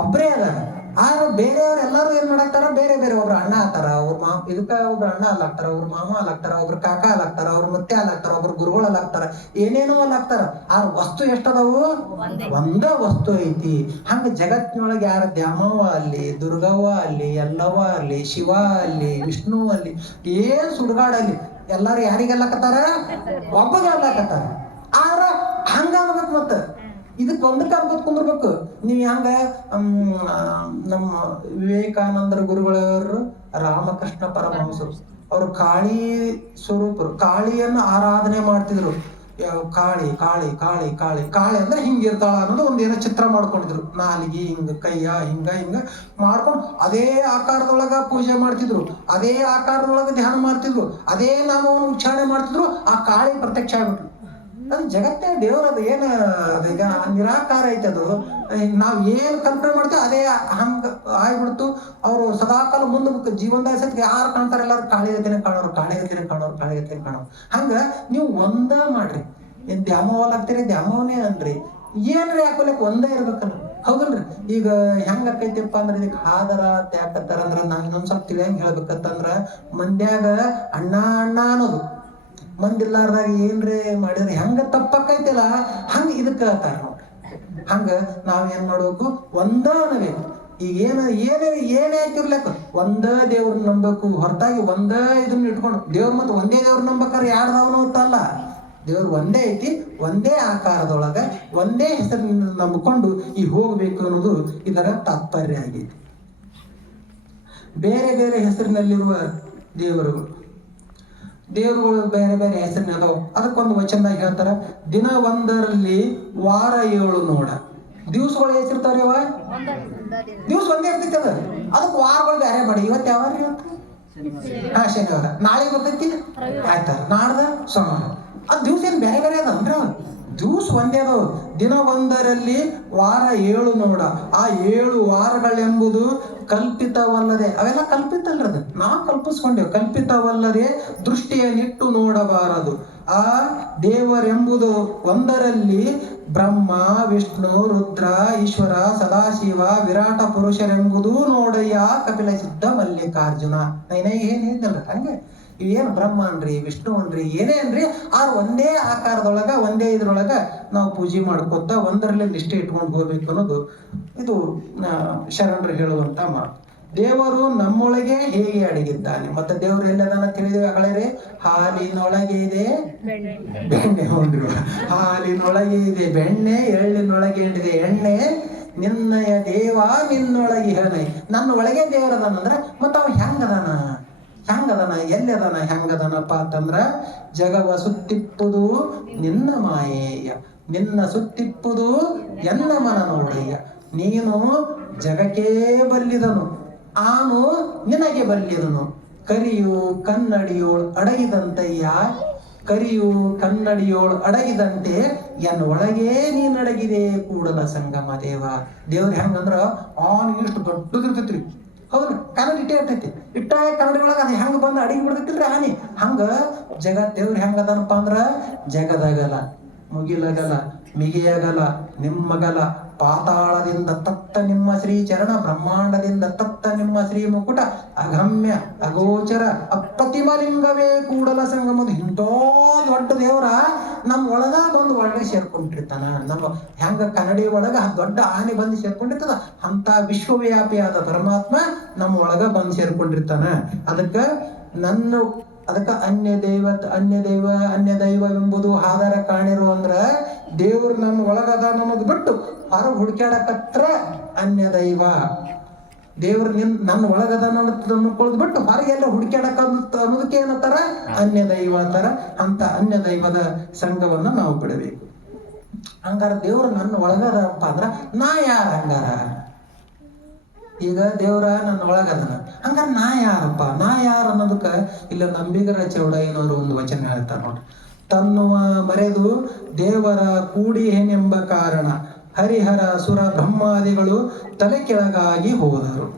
ಒಬ್ರೇ ಅದಾರ ಆದ್ರೆ ಬೇರೆಯವ್ರು ಎಲ್ಲಾರು ಏನ್ ಮಾಡಾಕ್ತಾರ ಬೇರೆ ಒಬ್ರು ಅಣ್ಣ ಆತಾರ ಅವ್ರ ಇದಕ್ಕ ಒಬ್ರು ಅಣ್ಣ ಅಲ್ಲಾಗ್ತಾರ ಅವ್ರ ಮಾಮ ಅಲ್ಲಾಗ್ತಾರ ಒಬ್ರು ಕಾಕ ಅಲ್ಲಾಗ್ತಾರ ಅವ್ರ ಮತ್ತೆ ಅಲ್ಲಾಗ್ತಾರ ಒಬ್ರು ಗುರುಗಳು ಅಲ್ಲಾಗ್ತಾರ ಏನೇನೋ ಅಲ್ಲಾಗ್ತಾರ ಆ ವಸ್ತು ಎಷ್ಟದಾವು ಒಂದ ವಸ್ತು ಐತಿ ಹಂಗ ಜಗತ್ತಿನೊಳಗೆ ಯಾರ ದ್ಯಾಮವ್ವ ಅಲ್ಲಿ ದುರ್ಗವ್ವ ಅಲ್ಲಿ ಎಲ್ಲವ್ವ ಅಲ್ಲಿ ಶಿವ ಅಲ್ಲಿ ವಿಷ್ಣು ಅಲ್ಲಿ ಏನ್ ಸುಡ್ಗಾಡಲ್ಲಿ ಎಲ್ಲಾರು ಯಾರಿಗೆಲ್ಲಾಕತ್ತಾರ ಒಬ್ಬಗ ಅಲ್ಲಾಕತ್ತಾರ ಆದ್ರ ಹಂಗ ಅನ್ಬೇಕು ಮತ್ತ ಇದಕ್ಕೆ ಒಂದಕ್ಕೆ ಅನ್ಕೋತ್ ಕುಂದಿರ್ಬೇಕು ನೀವ್ ಹಂಗ ನಮ್ಮ ವಿವೇಕಾನಂದರ ಗುರುಗಳವರು ರಾಮಕೃಷ್ಣ ಪರಮಹಂಸರು ಅವರು ಕಾಳಿ ಸ್ವರೂಪರು, ಕಾಳಿಯನ್ನು ಆರಾಧನೆ ಮಾಡ್ತಿದ್ರು. ಕಾಳಿ ಕಾಳಿ ಕಾಳಿ ಕಾಳಿ ಕಾಳಿ ಅಂದ್ರೆ ಹಿಂಗಿರ್ತಾಳ ಅನ್ನೋದು ಒಂದೇನೋ ಚಿತ್ರ ಮಾಡ್ಕೊಂಡಿದ್ರು. ನಾಲಿಗೆ ಹಿಂಗ, ಕೈಯ ಹಿಂಗ ಹಿಂಗ ಮಾಡ್ಕೊಂಡು ಅದೇ ಆಕಾರದೊಳಗ ಪೂಜೆ ಮಾಡ್ತಿದ್ರು, ಅದೇ ಆಕಾರದೊಳಗ ಧ್ಯಾನ ಮಾಡ್ತಿದ್ರು, ಅದೇ ನಾಮವನ್ನು ಉಚ್ಚಾರಣೆ ಮಾಡ್ತಿದ್ರು. ಆ ಕಾಳಿ ಪ್ರತ್ಯಕ್ಷ ಆಗ್ಬಿಟ್ರು. ಅದು ಜಗತ್ತೇ ದೇವರದು ಏನು ಈಗ ನಿರಾಕಾರ ಐತೆ. ಅದು ನಾವ್ ಏನ್ ಕಲ್ಪನೆ ಮಾಡ್ತೀವಿ ಅದೇ ಹಂಗ ಆಗ್ಬಿಡ್ತು. ಅವರು ಸದಾಕಾಲ ಮುಂದೆ ಜೀವನದಾಗ ಸತಿ ಯಾರು ಕಾಣ್ತಾರೆ, ಎಲ್ಲಾರು ಕಾಳಿಗತಿನೇ ಕಾಣೋರು, ಕಾಳಿಗತಿನೇ ಕಾಣೋರು, ಕಾಳಿಗತಿನೇ ಕಾಣೋರು. ಹಂಗ ನೀವು ಒಂದ ಮಾಡ್ರಿ. ಏನ್ ದ್ಯಾಮವಲ್ ಆಗ್ತೀರಿ, ದ್ಯಾಮವನೇ ಅನ್ರಿ. ಏನ್ರಿ ಹಾಕೊಲಕ್ ಒಂದೇ ಇರ್ಬೇಕಲ್ಲ, ಹೌದಲ್ರಿ? ಈಗ ಹೆಂಗ ಆಕೈತಿಪ್ಪ ಅಂದ್ರೆ ಇದಕ್ಕೆ ಹಾದರ ತ್ಯಾಕತ್ತಾರ ಅಂದ್ರ ನಾವ್ ಇನ್ನೊಂದ್ ಸ್ವಲ್ಪ ತಿಳಿಯಂಗ್ ಹೇಳ್ಬೇಕಂತಂದ್ರ, ಮಂದ್ಯಾಗ ಅಣ್ಣ ಅಣ್ಣ ಅನ್ನೋದು, ಮಂದಿಲ್ಲಾರ್ದಾಗ ಏನ್ರಿ ಮಾಡಿದ್ರೆ ಹೆಂಗ ತಪ್ಪಕ್ಕೈತಿಲ್ಲ ಹಂಗ ಇದಕ್ಕ ಹೇಳ್ತಾರ ನೋಡ್ರಿ. ಹಂಗ ನಾವೇನ್ ಮಾಡ್ಬೇಕು, ಒಂದ ಅನ್ನಬೇಕು. ಈಗ ಏನೇ ಆಗಿರ್ಲಕ್ಕ ಒಂದ ದೇವ್ರನ್ನ ನಂಬಬೇಕು ಹೊರತಾಗಿ ಒಂದ ಇದನ್ನ ಇಟ್ಕೊಂಡು ದೇವ್ರ ಮತ್ತೆ ಒಂದೇ ದೇವ್ರ ನಂಬಕ್ಕಾರ ಯಾರ್ದವನು ಅಂತಲ್ಲ. ದೇವ್ರು ಒಂದೇ ಐತಿ, ಒಂದೇ ಆಕಾರದೊಳಗ ಒಂದೇ ಹೆಸರಿನಿಂದ ನಂಬಿಕೊಂಡು ಈ ಹೋಗ್ಬೇಕು ಅನ್ನೋದು ಇದರ ತಾತ್ಪರ್ಯ ಆಗೈತಿ. ಬೇರೆ ಬೇರೆ ಹೆಸರಿನಲ್ಲಿರುವ ದೇವರುಗಳು ಬೇರೆ ಬೇರೆ ಹೆಸರಿನ ಅದಾವ. ಅದಕ್ಕೊಂದು ವಚನದಾಗ ಹೇಳ್ತಾರ, ದಿನ ಒಂದರಲ್ಲಿ ವಾರ 7 ನೋಡ. ದಿವ್ಸಗಳು ಹೆಸರಿರ್ತಾವ್ರಿ ಅವ, ದಿವ್ಸ ಒಂದೇ ಇರ್ತೈತಿ. ಅದಕ್ಕೆ ವಾರಗಳು ಬೇರೆ ಮಾಡಿ. ಇವತ್ತು ಯಾವಾರ ಶನಿವಾರ, ನಾಳೆ ಬರ್ತೈತಿ ಆಯ್ತಾರ, ನಾಡ್ದ ಸೋಮವಾರ. ಅದು ದಿವ್ಸ ಏನ್ ಬೇರೆ ಬೇರೆ ಅದಂದ್ರ ದಿವ್ಸ ಒಂದೇ ಅದಾವ. ದಿನ ಒಂದರಲ್ಲಿ ವಾರ 7 ನೋಡ. ಆ 7 ವಾರಗಳೆಂಬುದು ಕಲ್ಪಿತವಲ್ಲದೆ, ಅವೆಲ್ಲ ಕಲ್ಪಿತ ಅಲ್ರದ, ನಾವು ಕಲ್ಪಿಸ್ಕೊಂಡೇವು. ಕಲ್ಪಿತವಲ್ಲದೆ ದೃಷ್ಟಿಯನ್ನಿಟ್ಟು ನೋಡಬಾರದು. ಆ ದೇವರೆಂಬುದು ಒಂದರಲ್ಲಿ ಬ್ರಹ್ಮ, ವಿಷ್ಣು, ರುದ್ರ, ಈಶ್ವರ, ಸದಾಶಿವ, ವಿರಾಟ ಪುರುಷರೆಂಬುದು ನೋಡಯ್ಯ ಕಪಿಲ ಸಿದ್ಧ ಮಲ್ಲಿಕಾರ್ಜುನ. ಏನ್ ಹೇಳಿದ್ನಲ್ಲ ಹಂಗೆ. ಇವೇನು ಬ್ರಹ್ಮ ಅನ್ರಿ, ವಿಷ್ಣು ಅನ್ರಿ, ಏನೇ ಅನ್ರಿ, ಆರ್ ಒಂದೇ ಆಕಾರದೊಳಗ ಒಂದೇ ಇದ್ರೊಳಗ ನಾವು ಪೂಜೆ ಮಾಡ್ಕೊತ ಒಂದರಲ್ಲಿ ನಿಷ್ಠೆ ಇಟ್ಕೊಂಡು ಹೋಗ್ಬೇಕು ಅನ್ನೋದು ಇದು ಶರಣರು ಹೇಳುವಂತ ಮಾತು. ದೇವರು ನಮ್ಮೊಳಗೆ ಹೇಗೆ ಅಡಗಿದ್ದಾನೆ. ಮತ್ತೆ ದೇವರು ಎಲ್ಲದನ್ನ ತಿಳಿದಿವೆ ಅಗಳೇ. ಹಾಲಿನೊಳಗೆ ಇದೆ ಬೆಣ್ಣೆ, ಹೋದ್ರು ಹಾಲಿನೊಳಗೆ ಇದೆ ಬೆಣ್ಣೆ, ಎಳ್ಳಿನೊಳಗೆ ಇದೆ ಎಣ್ಣೆ, ನಿನ್ನಯ ದೇವ ನಿನ್ನೊಳಗೆ ಹೇಳನೆ. ನನ್ನ ಒಳಗೆ ದೇವರದನಂದ್ರ ಮತ್ತ ಅವ ಹೆಂಗದಾನ, ಎಲ್ಲದನ, ಹೆಂಗದನಪ್ಪ ಅಂತಂದ್ರ, ಜಗವ ಸುತ್ತಿಪ್ಪುದು ನಿನ್ನ ಮಾಯೇಯ, ನಿನ್ನ ಸುತ್ತಿಪ್ಪುದು ಎನ್ನ ಮನ ನೋಡಯ್ಯ. ನೀನು ಜಗಕ್ಕೇ ಬಲ್ಲಿದನು, ಆನು ನಿನಗೆ ಬಲ್ಲಿದನು. ಕರಿಯು ಕನ್ನಡಿಯೋಳು ಅಡಗಿದಂತಯ್ಯ, ಕರಿಯು ಕನ್ನಡಿಯೋಳು ಅಡಗಿದಂತೆ ಎನ್ನ ಒಳಗೇ ನೀನಡಗಿದೆ ಕೂಡಲ ಸಂಗಮ ದೇವ. ದೇವ್ರ ಹೆಂಗಂದ್ರ ಅವನಿಗೆ ಇಷ್ಟು ದೊಡ್ಡದಿರ್ತೈತ್ರಿ, ಹೌದು, ಕನ್ನಡ ಇಟ್ಟೇ ಇರ್ತೈತಿ. ಇಟ್ಟ ಕನ್ನಡಿ ಒಳಗ ಅದು ಹೆಂಗ ಬಂದು ಅಡಿಗೆ ಬಿಡ್ತೈತಿಲ್ರಿ ಹಾನಿ. ಹಂಗ ದೇವ್ರ ಹೆಂಗದನಪ್ಪ ಅಂದ್ರ, ಜಗದಗಲ, ಮುಗಿಲಗಲ, ಮಿಗಿಯಗಲ, ನಿಮ್ಮಗಲ, ಪಾತಾಳದಿಂದ ತತ್ತ ನಿಮ್ಮ ಶ್ರೀ ಚರಣ, ಬ್ರಹ್ಮಾಂಡದಿಂದ ತತ್ತ ನಿಮ್ಮ ಶ್ರೀ ಮುಕುಟ, ಅಗಮ್ಯ ಅಗೋಚರ ಅಪ್ರತಿಮಲಿಂಗವೇ ಕೂಡಲ ಸಂಗಮದು. ಇಂಥೋ ದೊಡ್ಡ ದೇವ್ರ ನಮ್ಮ ಒಳಗ ಬಂದು ಒಳಗೆ ಸೇರ್ಕೊಂಡಿರ್ತಾನ. ನಮ್ಮ ಹೆಂಗ ಕನ್ನಡಿ ಒಳಗ ದೊಡ್ಡ ಆನೆ ಬಂದು ಸೇರ್ಕೊಂಡಿರ್ತದ, ಅಂತ ವಿಶ್ವವ್ಯಾಪಿಯಾದ ಪರಮಾತ್ಮ ನಮ್ಮ ಒಳಗ ಬಂದು ಸೇರ್ಕೊಂಡಿರ್ತಾನ. ಅದಕ್ಕ ಅನ್ಯ ದೈವ ಎಂಬುದು ಆಧಾರ ಕಾಣಿರು ಅಂದ್ರ, ದೇವ್ರು ನನ್ನ ಒಳಗದ ಅನ್ನೋದು ಬಿಟ್ಟು ಹೊರಗೆ ಹುಡುಕ್ಯಾಡಕತ್ರ ಅನ್ಯ ದೈವ. ದೇವ್ರ ನನ್ನ ಒಳಗದ ಅನ್ನೋದು ಬಿಟ್ಟು ಹೊರಗೆ ಎಲ್ಲ ಹುಡುಕ್ಯಾಡಕ ಅನ್ನೋದಕ್ಕೆ ಏನಂತಾರ, ಅನ್ಯ ದೈವ ಅಂತಾರ. ಅಂತ ಅನ್ಯ ದೈವದ ಸಂಘವನ್ನ ನಾವು ಬಿಡಬೇಕು. ಹಂಗಾರ ದೇವ್ರು ನನ್ನ ಒಳಗದಪ್ಪ ಅಂದ್ರ ನಾ ಯಾರ? ಹಂಗಾರ ಈಗ ದೇವ್ರ ನನ್ನ ಒಳಗದನ, ಹಂಗಾರ ನಾ ಯಾರಪ್ಪ? ನಾ ಯಾರು ಅನ್ನೋದಕ್ಕ ಇಲ್ಲ ನಂಬಿಗರ ಚೌಡಯ್ಯನವರು ಒಂದು ವಚನ ಹೇಳ್ತಾರ ನೋಡ್ರಿ. ತನ್ನುವ ಮರೆದು ದೇವರ ಕೂಡಿ ಏನೆಂಬ ಕಾರಣ ಹರಿಹರ ಸುರ ಬ್ರಹ್ಮಾದಿಗಳು ತಲೆ ಕೆಳಗಾಗಿ ಹೋದರು.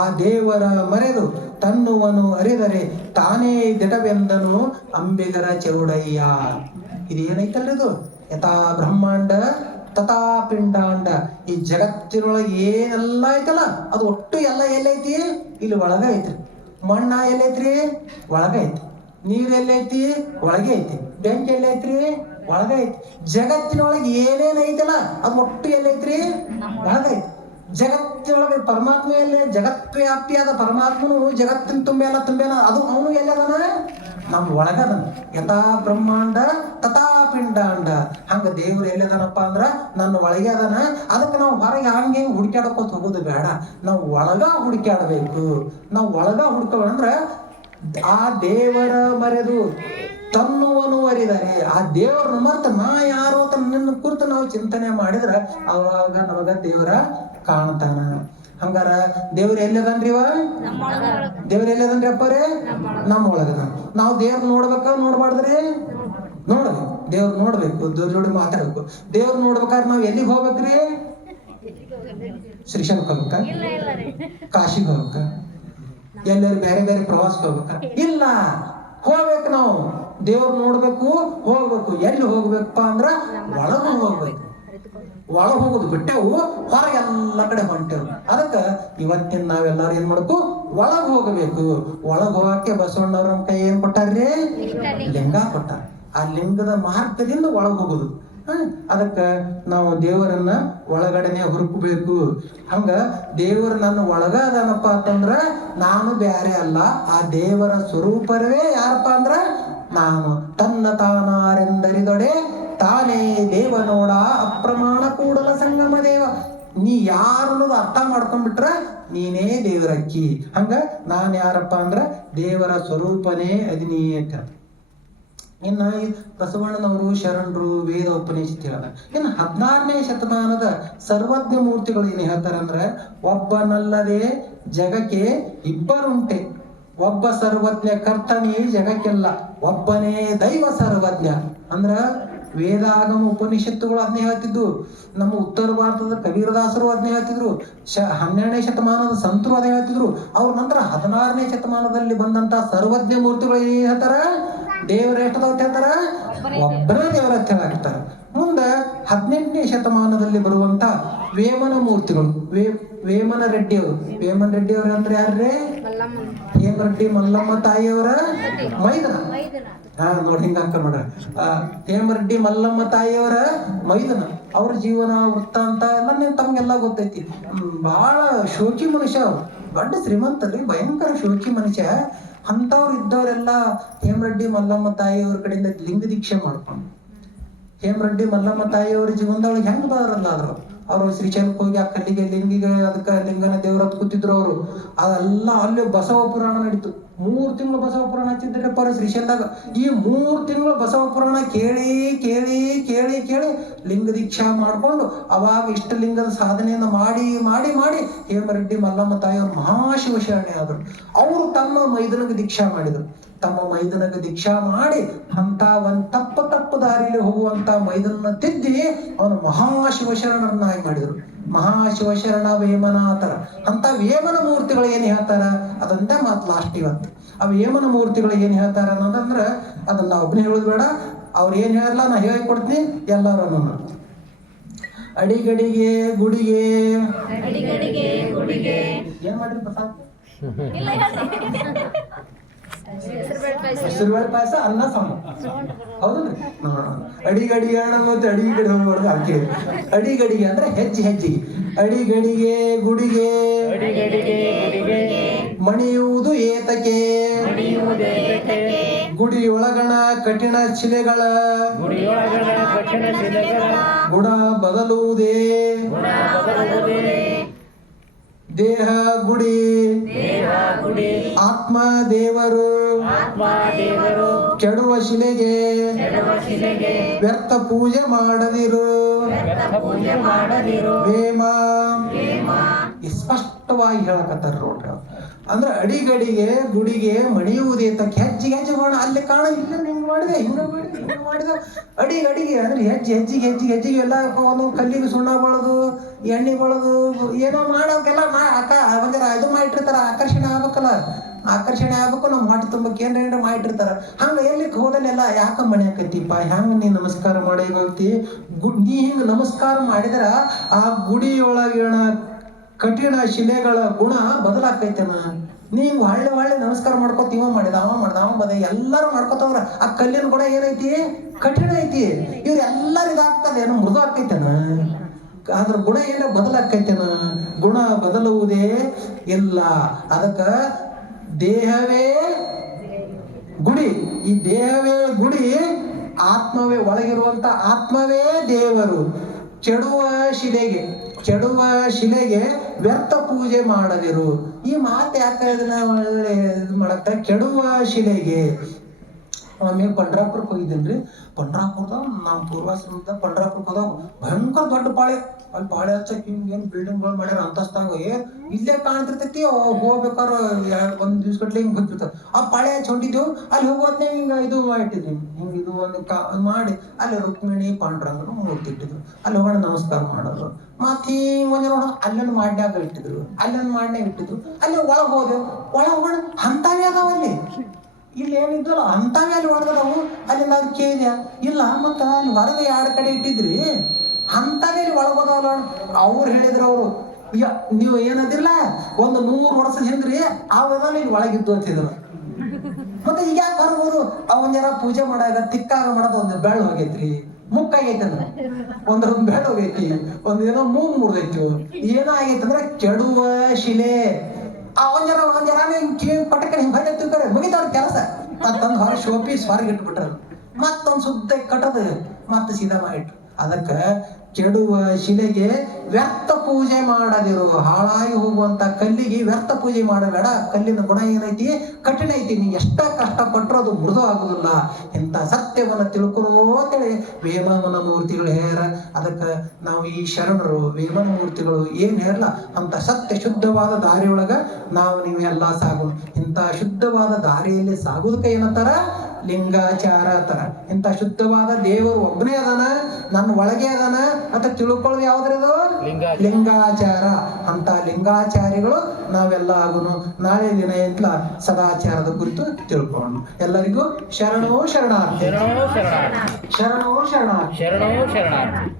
ಆ ದೇವರ ಮರೆದು ತನ್ನುವನು ಅರಿದರೆ ತಾನೇ ದಿಟವೆಂದನು ಅಂಬಿಗರ ಚೌಡಯ್ಯ. ಇದೇನೈತಲ್ರಿ ಇದು? ಯಥಾ ಬ್ರಹ್ಮಾಂಡ ತಥಾ ಪಿಂಡಾಂಡ. ಈ ಜಗತ್ತಿನೊಳಗೆ ಏನೆಲ್ಲ ಐತಲ್ಲ ಅದು ಒಟ್ಟು ಎಲ್ಲ ಎಲ್ಲೈತಿ? ಇಲ್ಲಿ ಒಳಗ ಐತ್ರಿ. ಮಣ್ಣ ಎಲ್ಲೈತ್ರಿ? ಒಳಗ ಐತಿ. ನೀರ್ ಎಲ್ಲೈತಿ? ಒಳಗೆ ಐತಿ. ಬೆಂಕಿ ಎಲ್ಲೈತ್ರಿ? ಒಳಗ ಐತಿ. ಜಗತ್ತಿನೊಳಗೆ ಏನೇನ್ ಐತಲ್ಲ ಅದು ಒಟ್ಟು ಎಲ್ಲೈತ್ರಿ? ಒಳಗ ಐತಿ. ಜಗತ್ತಿನೊಳಗೆ ಪರಮಾತ್ಮ ಎಲ್ಲೇ? ಜಗತ್ವ್ಯಾಪಿಯಾದ ಪರಮಾತ್ಮನು ಜಗತ್ತಿನ ತುಂಬೇನ ಅದು ಅವನು ಎಲ್ಲದನ? ನಮ್ ಒಳಗದನ. ಯಥಾ ಬ್ರಹ್ಮಾಂಡ ತಥಾ ಪಿಂಡಾಂಡ. ಹಂಗ ದೇವ್ರು ಎಲ್ಲದನಪ್ಪ ಅಂದ್ರ ನನ್ನ ಒಳಗೆ ಅದನ. ಅದಕ್ಕೆ ನಾವು ಹೊರಗೆ ಹಂಗೆ ಹುಡುಕ್ಯಾಡಕೋತ ಹೋಗೋದು ಬೇಡ, ನಾವು ಒಳಗ ಹುಡುಕ್ಯಾಡಬೇಕು. ನಾವು ಒಳಗ ಹುಡ್ಕೋಣ ಅಂದ್ರ ಆ ದೇವರ ಮರೆದು ತನ್ನುವನು ಅರಿದರೆ, ಆ ದೇವರನ್ನ ಮರ್ತ ನಾ ಯಾರು ಅಂತ ನನ್ನ ಕುರಿತು ನಾವು ಚಿಂತನೆ ಮಾಡಿದ್ರ ಅವಾಗ ನಮಗ ದೇವರ ಕಾಣ್ತಾನ. ಹಂಗಾರ ದೇವ್ರ ಎಲ್ಲದನ್ರಿ ದೇವ್ರ ಎಲ್ಲದನ್ರಿ ಅಪ್ಪರೇ? ನಮ್ಮ ಒಳಗದ. ನಾವು ದೇವ್ರ ನೋಡ್ಬಾರ್ದ್ರಿ? ನೋಡ್ಬೇಕು. ದೇವ್ರ ನೋಡ್ಬೇಕು, ದೇವ್ರ ಜೋಡಿ ಮಾತಾಡ್ಬೇಕು. ದೇವ್ರ ನೋಡ್ಬೇಕಾದ್ರೆ ನಾವ್ ಎಲ್ಲಿಗೆ ಹೋಗ್ಬೇಕ್ರಿ? ಶ್ರೀಶೈಲಕ್ಕೆ ಹೋಗ್ಬೇಕ? ಕಾಶಿಗೆ ಹೋಗ್ಬೇಕ? ಎಲ್ಲರೂ ಬೇರೆ ಬೇರೆ ಪ್ರವಾಸಕ್ಕೆ ಹೋಗ್ಬೇಕ? ಇಲ್ಲ, ಹೋಗ್ಬೇಕು. ನಾವು ದೇವ್ರ ನೋಡ್ಬೇಕು, ಹೋಗ್ಬೇಕು. ಎಲ್ಲಿ ಹೋಗ್ಬೇಕಪ್ಪ ಅಂದ್ರ ಒಳಗೂ ಹೋಗ್ಬೇಕು. ಒಳಗ ಹೋಗುದು ಬಿಟ್ಟೆವು, ಹೊರಗೆ ಎಲ್ಲ ಕಡೆ ಹೊಂಟೆವು. ಅದಕ್ಕ ಇವತ್ತಿನ ನಾವೆಲ್ಲಾರು ಏನ್ ಮಾಡ್ಬೇಕು? ಒಳಗ್ ಹೋಗಬೇಕು. ಒಳಗ್ ಹೋಗಕ್ಕೆ ಬಸವಣ್ಣವ್ರ ನಮ್ ಕೈ ಏನ್ ಕೊಟ್ಟಾರ್ರಿ? ಲಿಂಗ ಕೊಟ್ಟಾರ. ಆ ಲಿಂಗದ ಮಾರ್ಗದಿಂದ ಒಳಗ್ ಹೋಗುದು. ಅದಕ್ಕ ನಾವು ದೇವರನ್ನ ಒಳಗಡೆನೆ ಹುರುಕಬೇಕು. ಹಂಗ ದೇವರು ನನ್ನ ಒಳಗ ಅದನಪ್ಪ ಅಂತಂದ್ರ ನಾನು ಬ್ಯಾರೆ ಅಲ್ಲ. ಆ ದೇವರ ಸ್ವರೂಪವೇ ಯಾರಪ್ಪ ಅಂದ್ರ ನಾನು. ತನ್ನ ತಾನಾರೆಂದರಿದೊಡೆ ತಾನೇ ದೇವ ನೋಡ ಅಪ್ರಮಾಣ ಕೂಡಲ ಸಂಗಮ ದೇವ. ನೀ ಯಾರು ಅನ್ನೋದು ಅರ್ಥ ಮಾಡ್ಕೊಂಡ್ಬಿಟ್ರ ನೀನೇ ದೇವರಕ್ಕಿ. ಹಂಗ ನಾನ್ ಯಾರಪ್ಪ ಅಂದ್ರ ದೇವರ ಸ್ವರೂಪನೇ ಅದಿನಿ ಅಂತ. ಇನ್ನ ಬಸವಣ್ಣನವರು ಶರಣರು ವೇದ ಉಪನಿಷತ್ ಹೇಳ. ಇನ್ನು 16ನೇ ಶತಮಾನದ ಸರ್ವಜ್ಞ ಮೂರ್ತಿಗಳು ಏನ್ ಹೇಳ್ತಾರಂದ್ರೆ, ಒಬ್ಬನಲ್ಲದೆ ಜಗಕ್ಕೆ ಇಬ್ಬರುಂಟೆ, ಒಬ್ಬ ಸರ್ವಜ್ಞ ಕರ್ತನಿ ಜಗಕ್ಕೆಲ್ಲ, ಒಬ್ಬನೇ ದೈವ ಸರ್ವಜ್ಞ. ಅಂದ್ರ ವೇದ ಆಗಮ ಉಪನಿಷತ್ತುಗಳು ಅದನ್ನೇ ಹೇಳ್ತಿದ್ವು. ನಮ್ಮ ಉತ್ತರ ಭಾರತದ ಕಬೀರದಾಸರು ಅದನ್ನೇ ಹೇಳ್ತಿದ್ರು. 12ನೇ ಶತಮಾನದ ಸಂತರು ಅದೇ ಹೇಳ್ತಿದ್ರು. ಅವ್ರ ನಂತರ 16ನೇ ಶತಮಾನದಲ್ಲಿ ಬಂದಂತ ಸರ್ವಜ್ಞ ಮೂರ್ತಿಗಳು ಏನ್ ಹೇಳ್ತಾರ? ದೇವರ ಎಷ್ಟದವತ್ ಹೇಳ್ತಾರ? ಒಬ್ಬನೇ ದೇವರ ಅಂತ ಹೇಳಾಕ್ತಾರ. ಮುಂದ 18ನೇ ಶತಮಾನದಲ್ಲಿ ಬರುವಂತ ವೇಮನ ಮೂರ್ತಿಗಳು, ವೇಮನ ರೆಡ್ಡಿ ಅವರು. ವೇಮನ ರೆಡ್ಡಿ ಅವರು ಅಂದ್ರೆ ಯಾರ್ರೇ? ಹೇಮರೆಡ್ಡಿ ಮಲ್ಲಮ್ಮ ತಾಯಿಯವರ ಮೈದನ. ನೋಡಿ ಹಿಂಗ ಹಾಕ ನೋಡ್ರ. ಹೇಮರೆಡ್ಡಿ ಮಲ್ಲಮ್ಮ ತಾಯಿಯವರ ಮೈದನ. ಅವ್ರ ಜೀವನ ವೃತ್ತಾಂತ ಎಲ್ಲ ತಮ್ಗೆಲ್ಲ ಗೊತ್ತೈತಿ. ಬಹಳ ಶೋಕಿ ಮನುಷ್ಯ. ದೊಡ್ಡ ಶ್ರೀಮಂತರಿ, ಭಯಂಕರ ಶೋಕಿ ಮನುಷ್ಯ. ಅಂತವ್ರು ಇದ್ದವರೆಲ್ಲ ಹೇಮರೆಡ್ಡಿ ಮಲ್ಲಮ್ಮ ತಾಯಿಯವ್ರ ಕಡೆಯಿಂದ ಲಿಂಗ ದೀಕ್ಷೆ ಮಾಡ್ಕೊಂಡು, ಹೇಮರೆಡ್ಡಿ ಮಲ್ಲಮ್ಮ ತಾಯಿಯವ್ರ ಜೀವನದೊಳಗೆ ಹೆಂಗ್ ಬರಲ್ಲ ಆದ್ರು ಅವ್ರು ಶ್ರೀಶೈಲಕ್ಕೆ ಹೋಗಿ ಆ ಕಲ್ಲಿಗೆ ಲಿಂಗಿಗೆ ಅದಕ್ಕೆ ಲಿಂಗನ ದೇವ್ರತ್ ಕೂತಿದ್ರು ಅವರು. ಅದೆಲ್ಲ ಅಲ್ಲಿ ಬಸವ ಪುರಾಣ ನಡೀತು. 3 ತಿಂಗಳು ಬಸವ ಪುರಾಣ ಹಚ್ಚಿದ್ರಪ್ಪ ಶ್ರೀಶೈಲದಾಗ. ಈ 3 ತಿಂಗಳು ಬಸವ ಪುರಾಣ ಕೇಳಿ ಕೇಳಿ ಕೇಳಿ ಕೇಳಿ ಲಿಂಗ ದೀಕ್ಷಾ ಮಾಡ್ಕೊಂಡು ಅವಾಗ ಇಷ್ಟ ಲಿಂಗದ ಸಾಧನೆಯನ್ನ ಮಾಡಿ ಮಾಡಿ ಮಾಡಿ ಹೇಮರೆಡ್ಡಿ ಮಲ್ಲಮ್ಮ ತಾಯಿಯವ್ರು ಮಹಾಶಿವಶರಣೆ ಆದ್ರು. ಅವರು ತಮ್ಮ ಮೈದನಗೆ ದೀಕ್ಷಾ ಮಾಡಿದ್ರು. ತಮ್ಮ ಮೈದನಗೆ ದೀಕ್ಷಾ ಮಾಡಿ ಅಂತ ಒಂದ್ ತಪ್ಪು ದಾರಿಯಲ್ಲಿ ಹೋಗುವಂತ ಮೈದನ ತಿದ್ದಿ ಅವನು ಮಹಾಶಿವಶರಣರನ್ನಾಗಿ ಮಾಡಿದ್ರು. ಮಹಾಶಿವಶರಣ ವೇಮನಾಥರ ಅಂತ ವೇಮನ ಮೂರ್ತಿಗಳು ಏನ್ ಹೇಳ್ತಾರ ಅದಂತ ಮಾತು ಲಾಸ್ಟ್ ಇವತ್ತು. ಆ ವೇಮನ ಮೂರ್ತಿಗಳು ಏನ್ ಹೇಳ್ತಾರ ಅನ್ನೋದಂದ್ರ ಅದನ್ನ ಒಬ್ಬನೇ ಹೇಳುದು ಬೇಡ. ಅವ್ರು ಏನ್ ಹೇಳಲ್ಲ, ನಾ ಹೇಳಿ ಕೊಡ್ತೀನಿ ಎಲ್ಲಾರು ಅನ್ನೋಣ. ಅಡಿಗಡಿಗೆ ಗುಡಿಗೆ ಏನ್ ಮಾಡ್ರಿ ಪ್ರಸಾದ್? ಹೆಸರುಬೇಳೆ ಪಾಯಸ, ಅನ್ನ ಸಾಂಬಾರ್, ಹೌದಲ್ರಿ? ಅಡಿಗಡಿಗೆ ಮತ್ತೆ ಅಡಿಗೆ ಕಡೆ ಹೋಗ್ಬಾರ್ದು. ಹಾಕಿ ಅಡಿಗಡಿಗೆ ಅಂದ್ರೆ ಹೆಜ್ಜೆಗೆ. ಅಡಿಗಡಿಗೆ ಗುಡಿಗೆ ಮಣಿಯುವುದು ಏತಕ್ಕೆ, ಗುಡಿ ಒಳಗಣ ಕಠಿಣ ಶಿಲೆಗಳ ಗುಣ ಬದಲುವುದೇ, ದೇಹ ಗುಡಿ ಆತ್ಮ ದೇವರು ಕೆಡುವ ಶಿಲೆಗೆ ವ್ಯರ್ಥ ಪೂಜೆ ಮಾಡದಿರು ವೇಮ. ಸ್ಪಷ್ಟವಾಗಿ ಹೇಳಕತ್ತಾರ ನೋಡ್ರಿ. ಅಂದ್ರೆ ಅಡಿಗಡಿಗೆ ಗುಡಿಗೆ ಮಣಿಯುವುದೇ ತಕ್ಕ ಹೆಜ್ಜೆ ಮಾಡ ಅಲ್ಲಿ ಕಾಣ. ಇಲ್ಲ ಹಿಂಗ್ ಮಾಡಿದೆ ಹಿಂಗ ಮಾಡಿದ ಅಡಿಗೆ ಅಂದ್ರೆ ಹೆಜ್ಜಿಗೆ ಎಲ್ಲ ಒಂದೊಂದು ಕಲ್ಲಿಗೆ ಸುಣ್ಣ ಬಳದು ಎಣ್ಣೆ ಬಳದು ಏನೋ ಮಾಡೋಕೆಲ್ಲ ಒಂದರ ಇದು ಮಾಡಿಟ್ಟಿರ್ತಾರ. ಆಕರ್ಷಣೆ ಆಗ್ಬೇಕು, ನಮ್ ಹೊಟ್ಟೆ ತುಂಬಕ್ಕೆ ಏನ್ರ ಮಾಡಿಟ್ಟಿರ್ತಾರ. ಹಂಗ ಎಲ್ಲಿ ಹೋದಲ್ಲೆಲ್ಲ ಯಾಕ ಮಣಿ ಆಕೈತಿಪ್ಪ, ಹೆಂಗ ನೀ ನಮಸ್ಕಾರ ಮಾಡಿ ಹೋಗ್ತಿ? ನೀ ಹಿಂಗ ನಮಸ್ಕಾರ ಮಾಡಿದ್ರ ಆ ಗುಡಿಯೊಳಗಿನ ಕಠಿಣ ಶಿಲೆಗಳ ಗುಣ ಬದಲಾಕೈತೇನ? ನೀವ್ ಒಳ್ಳೆ ನಮಸ್ಕಾರ ಮಾಡ್ಕೋತ ಇವ ಮಾಡಿದ ಅವ ಬದ ಎಲ್ಲಾರು ಮಾಡ್ಕೋತವ್ರ. ಆ ಕಲ್ಲಿನ ಗುಣ ಏನೈತಿ? ಕಠಿಣ ಐತಿ. ಇವ್ರೆಲ್ಲಾರು ಇದಾಗ್ತದೆ, ಏನೋ ಮೃದು ಆಕೈತೇನ? ಅದ್ರ ಗುಣ ಏನ ಬದಲಾಕೈತೇನ? ಗುಣ ಬದಲುವುದೇ ಇಲ್ಲ. ಅದಕ್ಕ ದೇಹವೇ ಗುಡಿ. ಈ ದೇಹವೇ ಗುಡಿ, ಆತ್ಮವೇ ಒಳಗಿರುವಂತ ಆತ್ಮವೇ ದೇವರು. ಕೆಡುವ ಶಿಲೆಗೆ ವ್ಯರ್ಥ ಪೂಜೆ ಮಾಡದಿರು. ಈ ಮಾತು ಯಾಕೆ ಇದನ್ನ ಒಳ್ಳೆ ಇದು ಮಾಡತ್ತ? ಕೆಡುವ ಶಿಲೆಗೆ. ಒಮ್ಮೆ ಪಂಡ್ರಾಪುರಕ್ಕೆ ಹೋಗಿದ್ದೇನ್ರಿ. ಪಂಡ್ರಾಪುರದಾಗ ನಮ್ಮ ಪೂರ್ವಾಶ್ರಮದ ಪಂಡ್ರಾಪುರಕ್ಕೆ ಹೋದಾಗ ಭಯಂಕರ ದೊಡ್ಡ ಪಾಳೆ. ಅಲ್ಲಿ ಪಾಳೆ ಹಚ್ಚಕ್ ಹಿಂಗೇನು ಬಿಲ್ಡಿಂಗ್ಗಳು ಮಾಡ್ಯಾರ ಅಂತಸ್ತಾಗ ಇಲ್ಲೇ ಕಾಣ್ತಿರ್ತೈತಿ. ಹೋಗ್ಬೇಕಾದ್ರೆ ಒಂದ್ ದಿವ್ಸ ಗಟ್ಲೆ ಹಿಂಗ್ ಹೋಗ್ತಿರ್ತಾವ. ಆ ಪಾಳೆ ಹಚ್ಚಿ ಹೊಂಟಿದ್ದೆವು. ಅಲ್ಲಿ ಹೋಗೋದ್ನೇ ಹಿಂಗ ಇದು ಮಾಡಿಟ್ಟಿದ್ವಿ. ಹಿಂಗ ಇದು ಒಂದು ಮಾಡಿ ಅಲ್ಲಿ ರುಕ್ಮಿಣಿ ಪಾಂಡುರಂಗನು ಮೂರ್ತಿ ಇಟ್ಟಿದ್ರು. ಅಲ್ಲಿ ಹೋಗೋಣ ನಮಸ್ಕಾರ ಮಾಡೋದು. ಮತ್ತೆ ಹಿಂಗ ನೋಡ ಅಲ್ಲೊಂದು ಮಾಡ್ನ್ಯಾಗ ಇಟ್ಟಿದ್ರು, ಅಲ್ಲೊಂದು ಮಾಡ್ನ್ಯಾಗ ಇಟ್ಟಿದ್ರು. ಅಲ್ಲಿ ಒಳಗ್ ಹೋದೆವು. ಒಳಗ್ ಹೋಗೋಣ ಅಂತಾವೇ ಅದಾವಲ್ಲಿ. ಇಲ್ಲಿ ಏನಿದ್ದಲ್ಲ ಅಂತಾವೇ ಅಲ್ಲಿ ಒಳಗದವು. ಅಲ್ಲಿ ನಾವು ಕೇಳಿದ್ಯಾ? ಇಲ್ಲ. ಮತ್ತ ಅಲ್ಲಿ ಹೊರಗೆ 2 ಕಡೆ ಇಟ್ಟಿದ್ರಿ, ಅಂತಾವೇ ಅಲ್ಲಿ ಒಳಗೋದವಲ್ಲ. ಅವ್ರು ಹೇಳಿದ್ರು, ಅವರು ನೀವು ಏನದಿಲ್ಲ ಒಂದು 100 ವರ್ಷದ ಹಿಂದ್ರಿ ಅವೆಲ್ಲ ಇಲ್ಲಿ ಒಳಗಿದ್ದು ಅಂತಿದ್ರು. ಮತ್ತೆ ಈಗ ಯಾಕೆ ಹೊರಗೋರು? ಅವನ್ ಜನ ಪೂಜೆ ಮಾಡಾಗ ತಿಕ್ಕಾಗ ಮಾಡೋದು ಒಂದು ಬೆಳ್ಳ ಹೋಗೈತ್ರಿ, ಮುಕ್ಕಾಗೈತಿ ಅಂದ್ರೆ ಒಂದ್ ಬೆಳ್ಳ ಹೋಗೈತಿ, ಒಂದ್ ಏನೋ ಮೂಗ್ ಮುರಿದೈತಿ. ಏನೋ ಆಗೈತಿ ಅಂದ್ರೆ ಕೆಡುವ ಶಿಲೆ. ಒಂದ್ ಜನ ಪಟಕ ಹಿಂಗ್ ಬೈದ ತಿಳ್ಕೊರೆ ಮುಗಿದವ್ರ ಕೆಲಸ. ಮತ್ತೊಂದು ಹೊರ ಶೋಪೀಸ್ ಹೊರಗೆ ಇಟ್ಬಿಟ್ರ. ಮತ್ತೊಂದು ಸುದ್ದ ಕಟ್ಟದ ಮತ್ತೆ ಸೀದಾ ಮಾಡಿಟ್ರು. ಅದಕ್ಕ ಕೆಡುವ ಶಿಲೆಗೆ ವ್ಯರ್ಥ ಪೂಜೆ ಮಾಡದಿರು. ಹಾಳಾಗಿ ಹೋಗುವಂತ ಕಲ್ಲಿಗೆ ವ್ಯರ್ಥ ಪೂಜೆ ಮಾಡಬೇಡ. ಕಲ್ಲಿನ ಗುಣ ಏನೈತಿ? ಕಠಿಣ ಐತಿ. ನೀ ಎಷ್ಟ ಕಷ್ಟಪಟ್ಟರು ಅದು ಮೃದು ಆಗುದಿಲ್ಲ. ಇಂಥ ಸತ್ಯವನ್ನ ತಿಳ್ಕೊಳ್ಳೋತೇಳಿ ವೇಮನ ಮೂರ್ತಿಗಳು ಹೇಳ್ಯಾರ. ಅದಕ್ಕ ನಾವು ಈ ಶರಣರು ವೇಮನ ಮೂರ್ತಿಗಳು ಏನ್ ಹೇಳಲ್ಲ, ಅಂತ ಸತ್ಯ ಶುದ್ಧವಾದ ದಾರಿಯೊಳಗ ನಾವು ನೀವೆಲ್ಲ ಸಾಗೋದು. ಇಂಥ ಶುದ್ಧವಾದ ದಾರಿಯಲ್ಲಿ ಸಾಗುದಕ್ಕೆ ಏನಂತಾರ? ಲಿಂಗಾಚಾರ ಅಂತಾರ. ಇಂಥ ಶುದ್ಧವಾದ ದೇವರು ಒಬ್ಬನೇ ಅದಾನ, ನನ್ನ ಒಳಗೆ ಅದಾನ ಅಂತ ತಿಳ್ಕೊಳ್ಳೋದು ಯಾವ್ದ್ರದು? ಲಿಂಗಾಚಾರ. ಅಂತ ಲಿಂಗಾಚಾರಿಗಳು ನಾವೆಲ್ಲ ಆಗುನು. ನಾಳೆ ದಿನ ಎಂತ ಸದಾಚಾರದ ಕುರಿತು ತಿಳ್ಕೊಳ್ಳೋಣ. ಎಲ್ಲರಿಗೂ ಶರಣೋ ಶರಣಾರ್ಥಿ. ಶರಣೋ ಶರಣಾರ್ಥಿ. ಶರಣೋ ಶರಣಾರ್ಥಿ. ಶರಣೋ ಶರಣಾರ್ಥಿ.